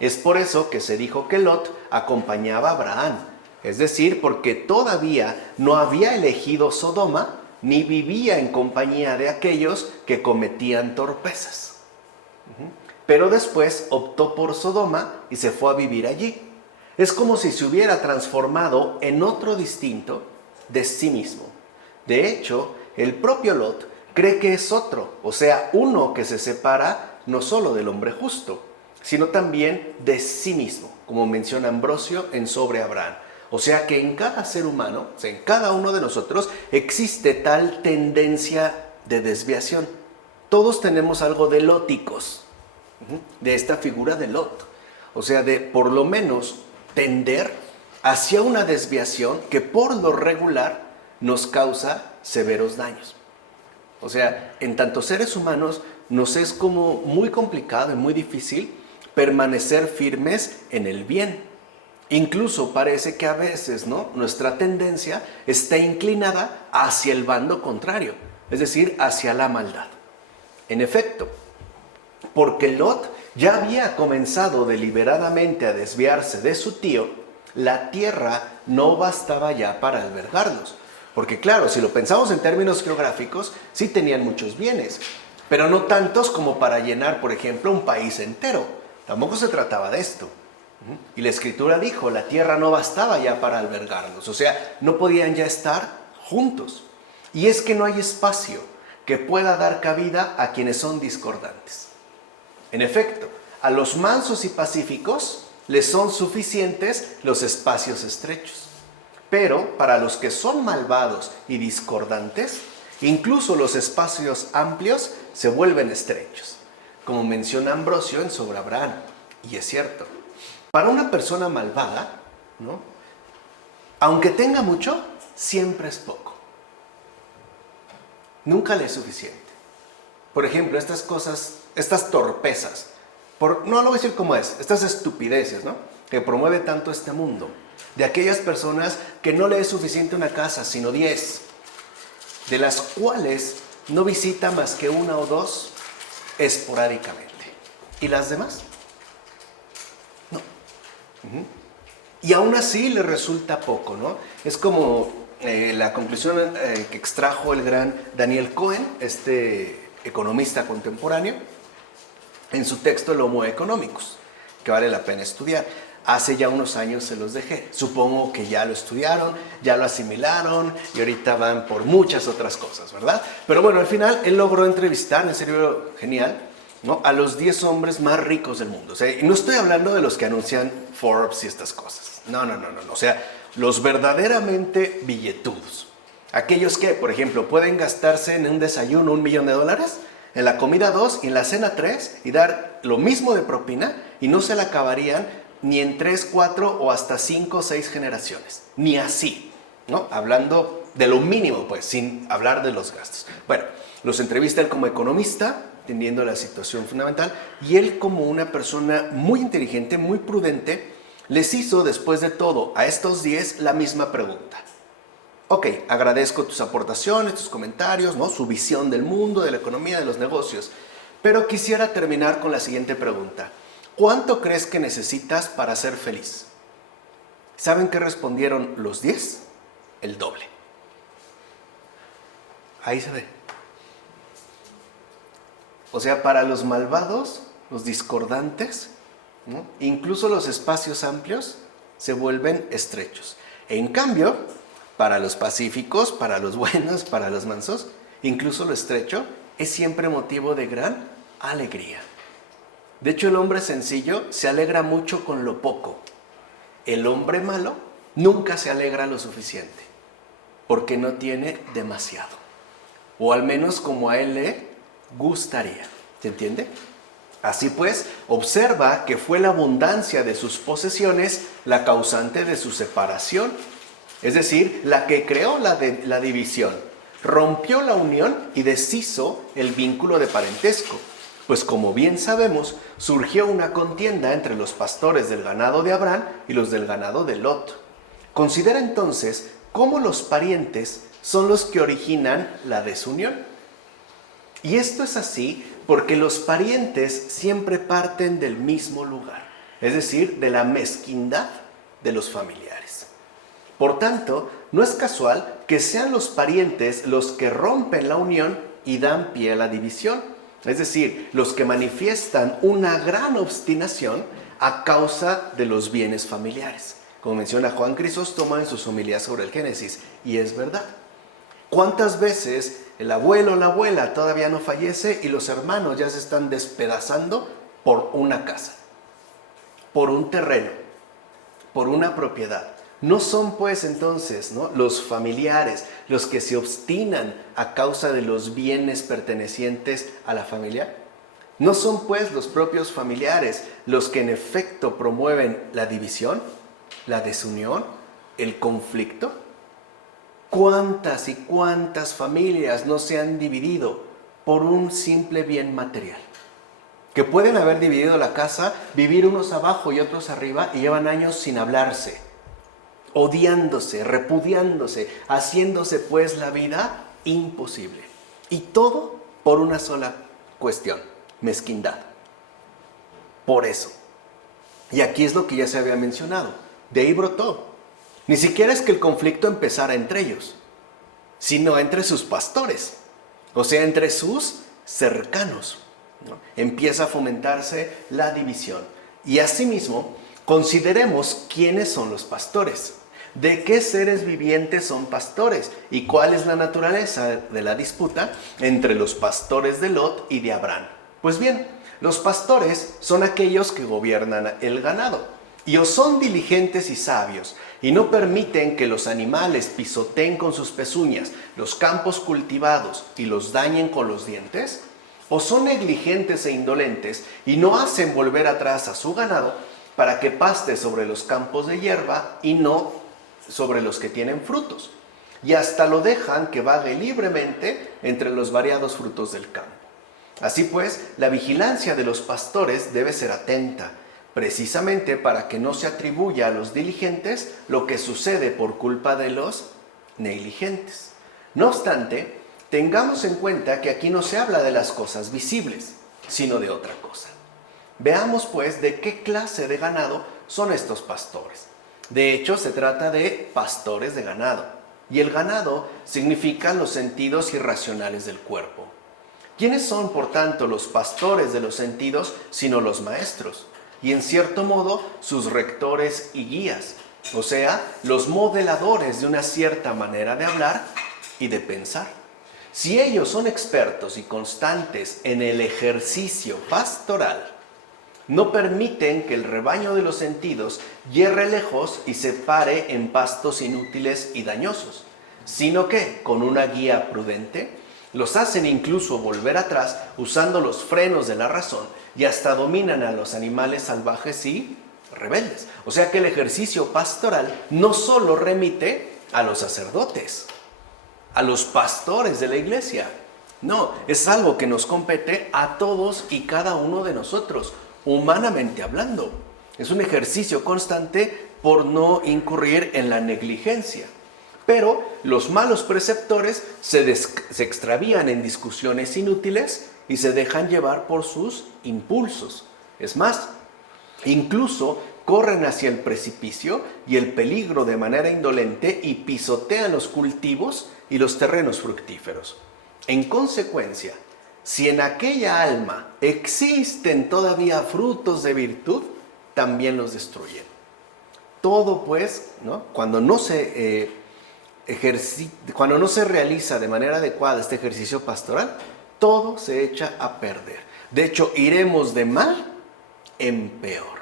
Es por eso que se dijo que Lot acompañaba a Abraham, es decir, porque todavía no había elegido Sodoma ni vivía en compañía de aquellos que cometían torpezas. Pero después optó por Sodoma y se fue a vivir allí. Es como si se hubiera transformado en otro distinto de sí mismo. De hecho, el propio Lot cree que es otro, o sea, uno que se separa no solo del hombre justo, sino también de sí mismo, como menciona Ambrosio en Sobre Abraham. O sea que en cada ser humano, o sea, en cada uno de nosotros, existe tal tendencia de desviación. Todos tenemos algo de lóticos, de esta figura de Lot. O sea, de por lo menos tender hacia una desviación que por lo regular nos causa severos daños. O sea, en tanto seres humanos nos es como muy complicado y muy difícil permanecer firmes en el bien. Incluso parece que a veces, ¿no?, nuestra tendencia está inclinada hacia el bando contrario, es decir, hacia la maldad. En efecto, porque Lot ya había comenzado deliberadamente a desviarse de su tío, la tierra no bastaba ya para albergarlos. Porque claro, si lo pensamos en términos geográficos, sí tenían muchos bienes, pero no tantos como para llenar, por ejemplo, un país entero. Tampoco se trataba de esto. Y la Escritura dijo, la tierra no bastaba ya para albergarlos, o sea, no podían ya estar juntos. Y es que no hay espacio que pueda dar cabida a quienes son discordantes. En efecto, a los mansos y pacíficos les son suficientes los espacios estrechos. Pero para los que son malvados y discordantes, incluso los espacios amplios se vuelven estrechos, como menciona Ambrosio en Sobre Abraham. Y es cierto, para una persona malvada, ¿no?, aunque tenga mucho, siempre es poco. Nunca le es suficiente. Por ejemplo, estas cosas, estas torpezas, no lo voy a decir como es, estas estupideces, ¿no?, que promueve tanto este mundo, de aquellas personas que no le es suficiente una casa, sino 10, de las cuales no visita más que una o dos esporádicamente. ¿Y las demás? No. Y aún así le resulta poco, ¿no? Es como la conclusión que extrajo el gran Daniel Cohen, este economista contemporáneo, en su texto El Homo Economicus, que vale la pena estudiar. Hace ya unos años se los dejé. Supongo que ya lo estudiaron, ya lo asimilaron y ahorita van por muchas otras cosas, ¿verdad? Pero bueno, al final él logró entrevistar, en serio genial, ¿no?, a los 10 hombres más ricos del mundo. O sea, y no estoy hablando de los que anuncian Forbes y estas cosas. No. O sea, los verdaderamente billetudos. Aquellos que, por ejemplo, pueden gastarse en un desayuno $1.000.000, en la comida 2 y en la cena 3 y dar lo mismo de propina y no se la acabarían ni en 3, 4 o hasta 5 o 6 generaciones. Ni así, ¿no? Hablando de lo mínimo, pues, sin hablar de los gastos. Bueno, los entrevista él como economista, entendiendo la situación fundamental, y él como una persona muy inteligente, muy prudente, les hizo, después de todo, a estos 10 la misma pregunta. Ok, agradezco tus aportaciones, tus comentarios, ¿no?, su visión del mundo, de la economía, de los negocios, pero quisiera terminar con la siguiente pregunta. ¿Cuánto crees que necesitas para ser feliz? ¿Saben qué respondieron los 10? El doble. Ahí se ve. O sea, para los malvados, los discordantes, ¿no?, incluso los espacios amplios se vuelven estrechos. En cambio, para los pacíficos, para los buenos, para los mansos, incluso lo estrecho es siempre motivo de gran alegría. De hecho, el hombre sencillo se alegra mucho con lo poco. El hombre malo nunca se alegra lo suficiente, porque no tiene demasiado. O al menos como a él le gustaría. ¿Se entiende? Así pues, observa que fue la abundancia de sus posesiones la causante de su separación. Es decir, la que creó la división, rompió la unión y deshizo el vínculo de parentesco. Pues como bien sabemos, surgió una contienda entre los pastores del ganado de Abraham y los del ganado de Lot. Considera entonces cómo los parientes son los que originan la desunión. Y esto es así porque los parientes siempre parten del mismo lugar, es decir, de la mezquindad de los familiares. Por tanto, no es casual que sean los parientes los que rompen la unión y dan pie a la división. Es decir, los que manifiestan una gran obstinación a causa de los bienes familiares. Como menciona Juan Crisóstomo en sus homilías sobre el Génesis. Y es verdad. ¿Cuántas veces el abuelo o la abuela todavía no fallece y los hermanos ya se están despedazando por una casa, por un terreno, por una propiedad? ¿No son pues entonces, ¿no?, los familiares los que se obstinan a causa de los bienes pertenecientes a la familia? ¿No son pues los propios familiares los que en efecto promueven la división, la desunión, el conflicto? ¿Cuántas y cuántas familias no se han dividido por un simple bien material? que pueden haber dividido la casa, vivir unos abajo y otros arriba, y llevan años sin hablarse, odiándose, repudiándose, haciéndose pues la vida imposible. Y todo por una sola cuestión: mezquindad. Por eso. Y aquí es lo que ya se había mencionado. De ahí brotó. Ni siquiera es que el conflicto empezara entre ellos, sino entre sus pastores, o sea, entre sus cercanos, ¿no? Empieza a fomentarse la división. Y asimismo, consideremos quiénes son los pastores. ¿De qué seres vivientes son pastores? ¿Y cuál es la naturaleza de la disputa entre los pastores de Lot y de Abraham? Pues bien, los pastores son aquellos que gobiernan el ganado, y o son diligentes y sabios, y no permiten que los animales pisoteen con sus pezuñas los campos cultivados y los dañen con los dientes, o son negligentes e indolentes y no hacen volver atrás a su ganado para que paste sobre los campos de hierba y no sobre los que tienen frutos, y hasta lo dejan que vague libremente entre los variados frutos del campo. Así pues, la vigilancia de los pastores debe ser atenta, precisamente para que no se atribuya a los diligentes lo que sucede por culpa de los negligentes. No obstante, tengamos en cuenta que aquí no se habla de las cosas visibles, sino de otra cosa. Veamos pues de qué clase de ganado son estos pastores. De hecho, se trata de pastores de ganado, y el ganado significa los sentidos irracionales del cuerpo. ¿Quiénes son, por tanto, los pastores de los sentidos, sino los maestros? Y en cierto modo, sus rectores y guías, o sea, los modeladores de una cierta manera de hablar y de pensar. Si ellos son expertos y constantes en el ejercicio pastoral, no permiten que el rebaño de los sentidos yerre lejos y se pare en pastos inútiles y dañosos, sino que, con una guía prudente, los hacen incluso volver atrás usando los frenos de la razón, y hasta dominan a los animales salvajes y rebeldes. O sea que el ejercicio pastoral no solo remite a los sacerdotes, a los pastores de la iglesia. No, es algo que nos compete a todos y cada uno de nosotros, humanamente hablando. Es un ejercicio constante por no incurrir en la negligencia. Pero los malos preceptores se extravían en discusiones inútiles y se dejan llevar por sus impulsos. Es más, incluso corren hacia el precipicio y el peligro de manera indolente y pisotean los cultivos y los terrenos fructíferos. En consecuencia, si en aquella alma existen todavía frutos de virtud, también los destruyen. Todo pues, ¿no? Cuando no se realiza de manera adecuada este ejercicio pastoral, todo se echa a perder. De hecho, iremos de mal en peor,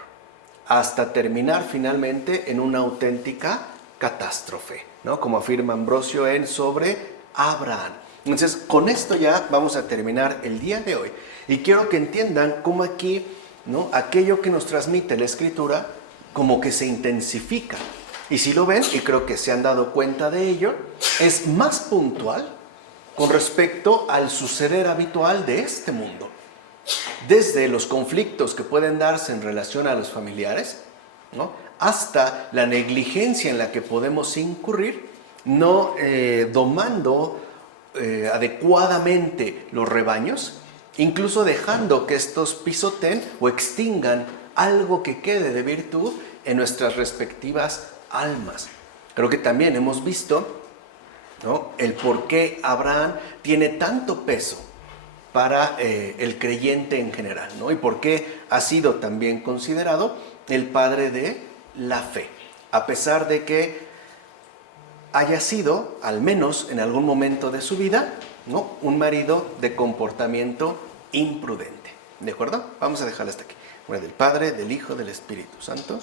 hasta terminar finalmente en una auténtica catástrofe, ¿no? Como afirma Ambrosio sobre Abraham. Entonces, con esto ya vamos a terminar el día de hoy. Y quiero que entiendan cómo aquí, ¿no?, aquello que nos transmite la Escritura como que se intensifica. Y si lo ven, y creo que se han dado cuenta de ello, es más puntual con respecto al suceder habitual de este mundo. Desde los conflictos que pueden darse en relación a los familiares, ¿no?, hasta la negligencia en la que podemos incurrir, no domando adecuadamente los rebaños, incluso dejando que estos pisoteen o extingan algo que quede de virtud en nuestras respectivas almas. Creo que también hemos visto, ¿no?, el por qué Abraham tiene tanto peso para el creyente en general, ¿no?, y por qué ha sido también considerado el padre de la fe, a pesar de que haya sido, al menos en algún momento de su vida, ¿no?, un marido de comportamiento imprudente. ¿De acuerdo? Vamos a dejarlo hasta aquí. Bueno, del Padre, del Hijo, del Espíritu Santo.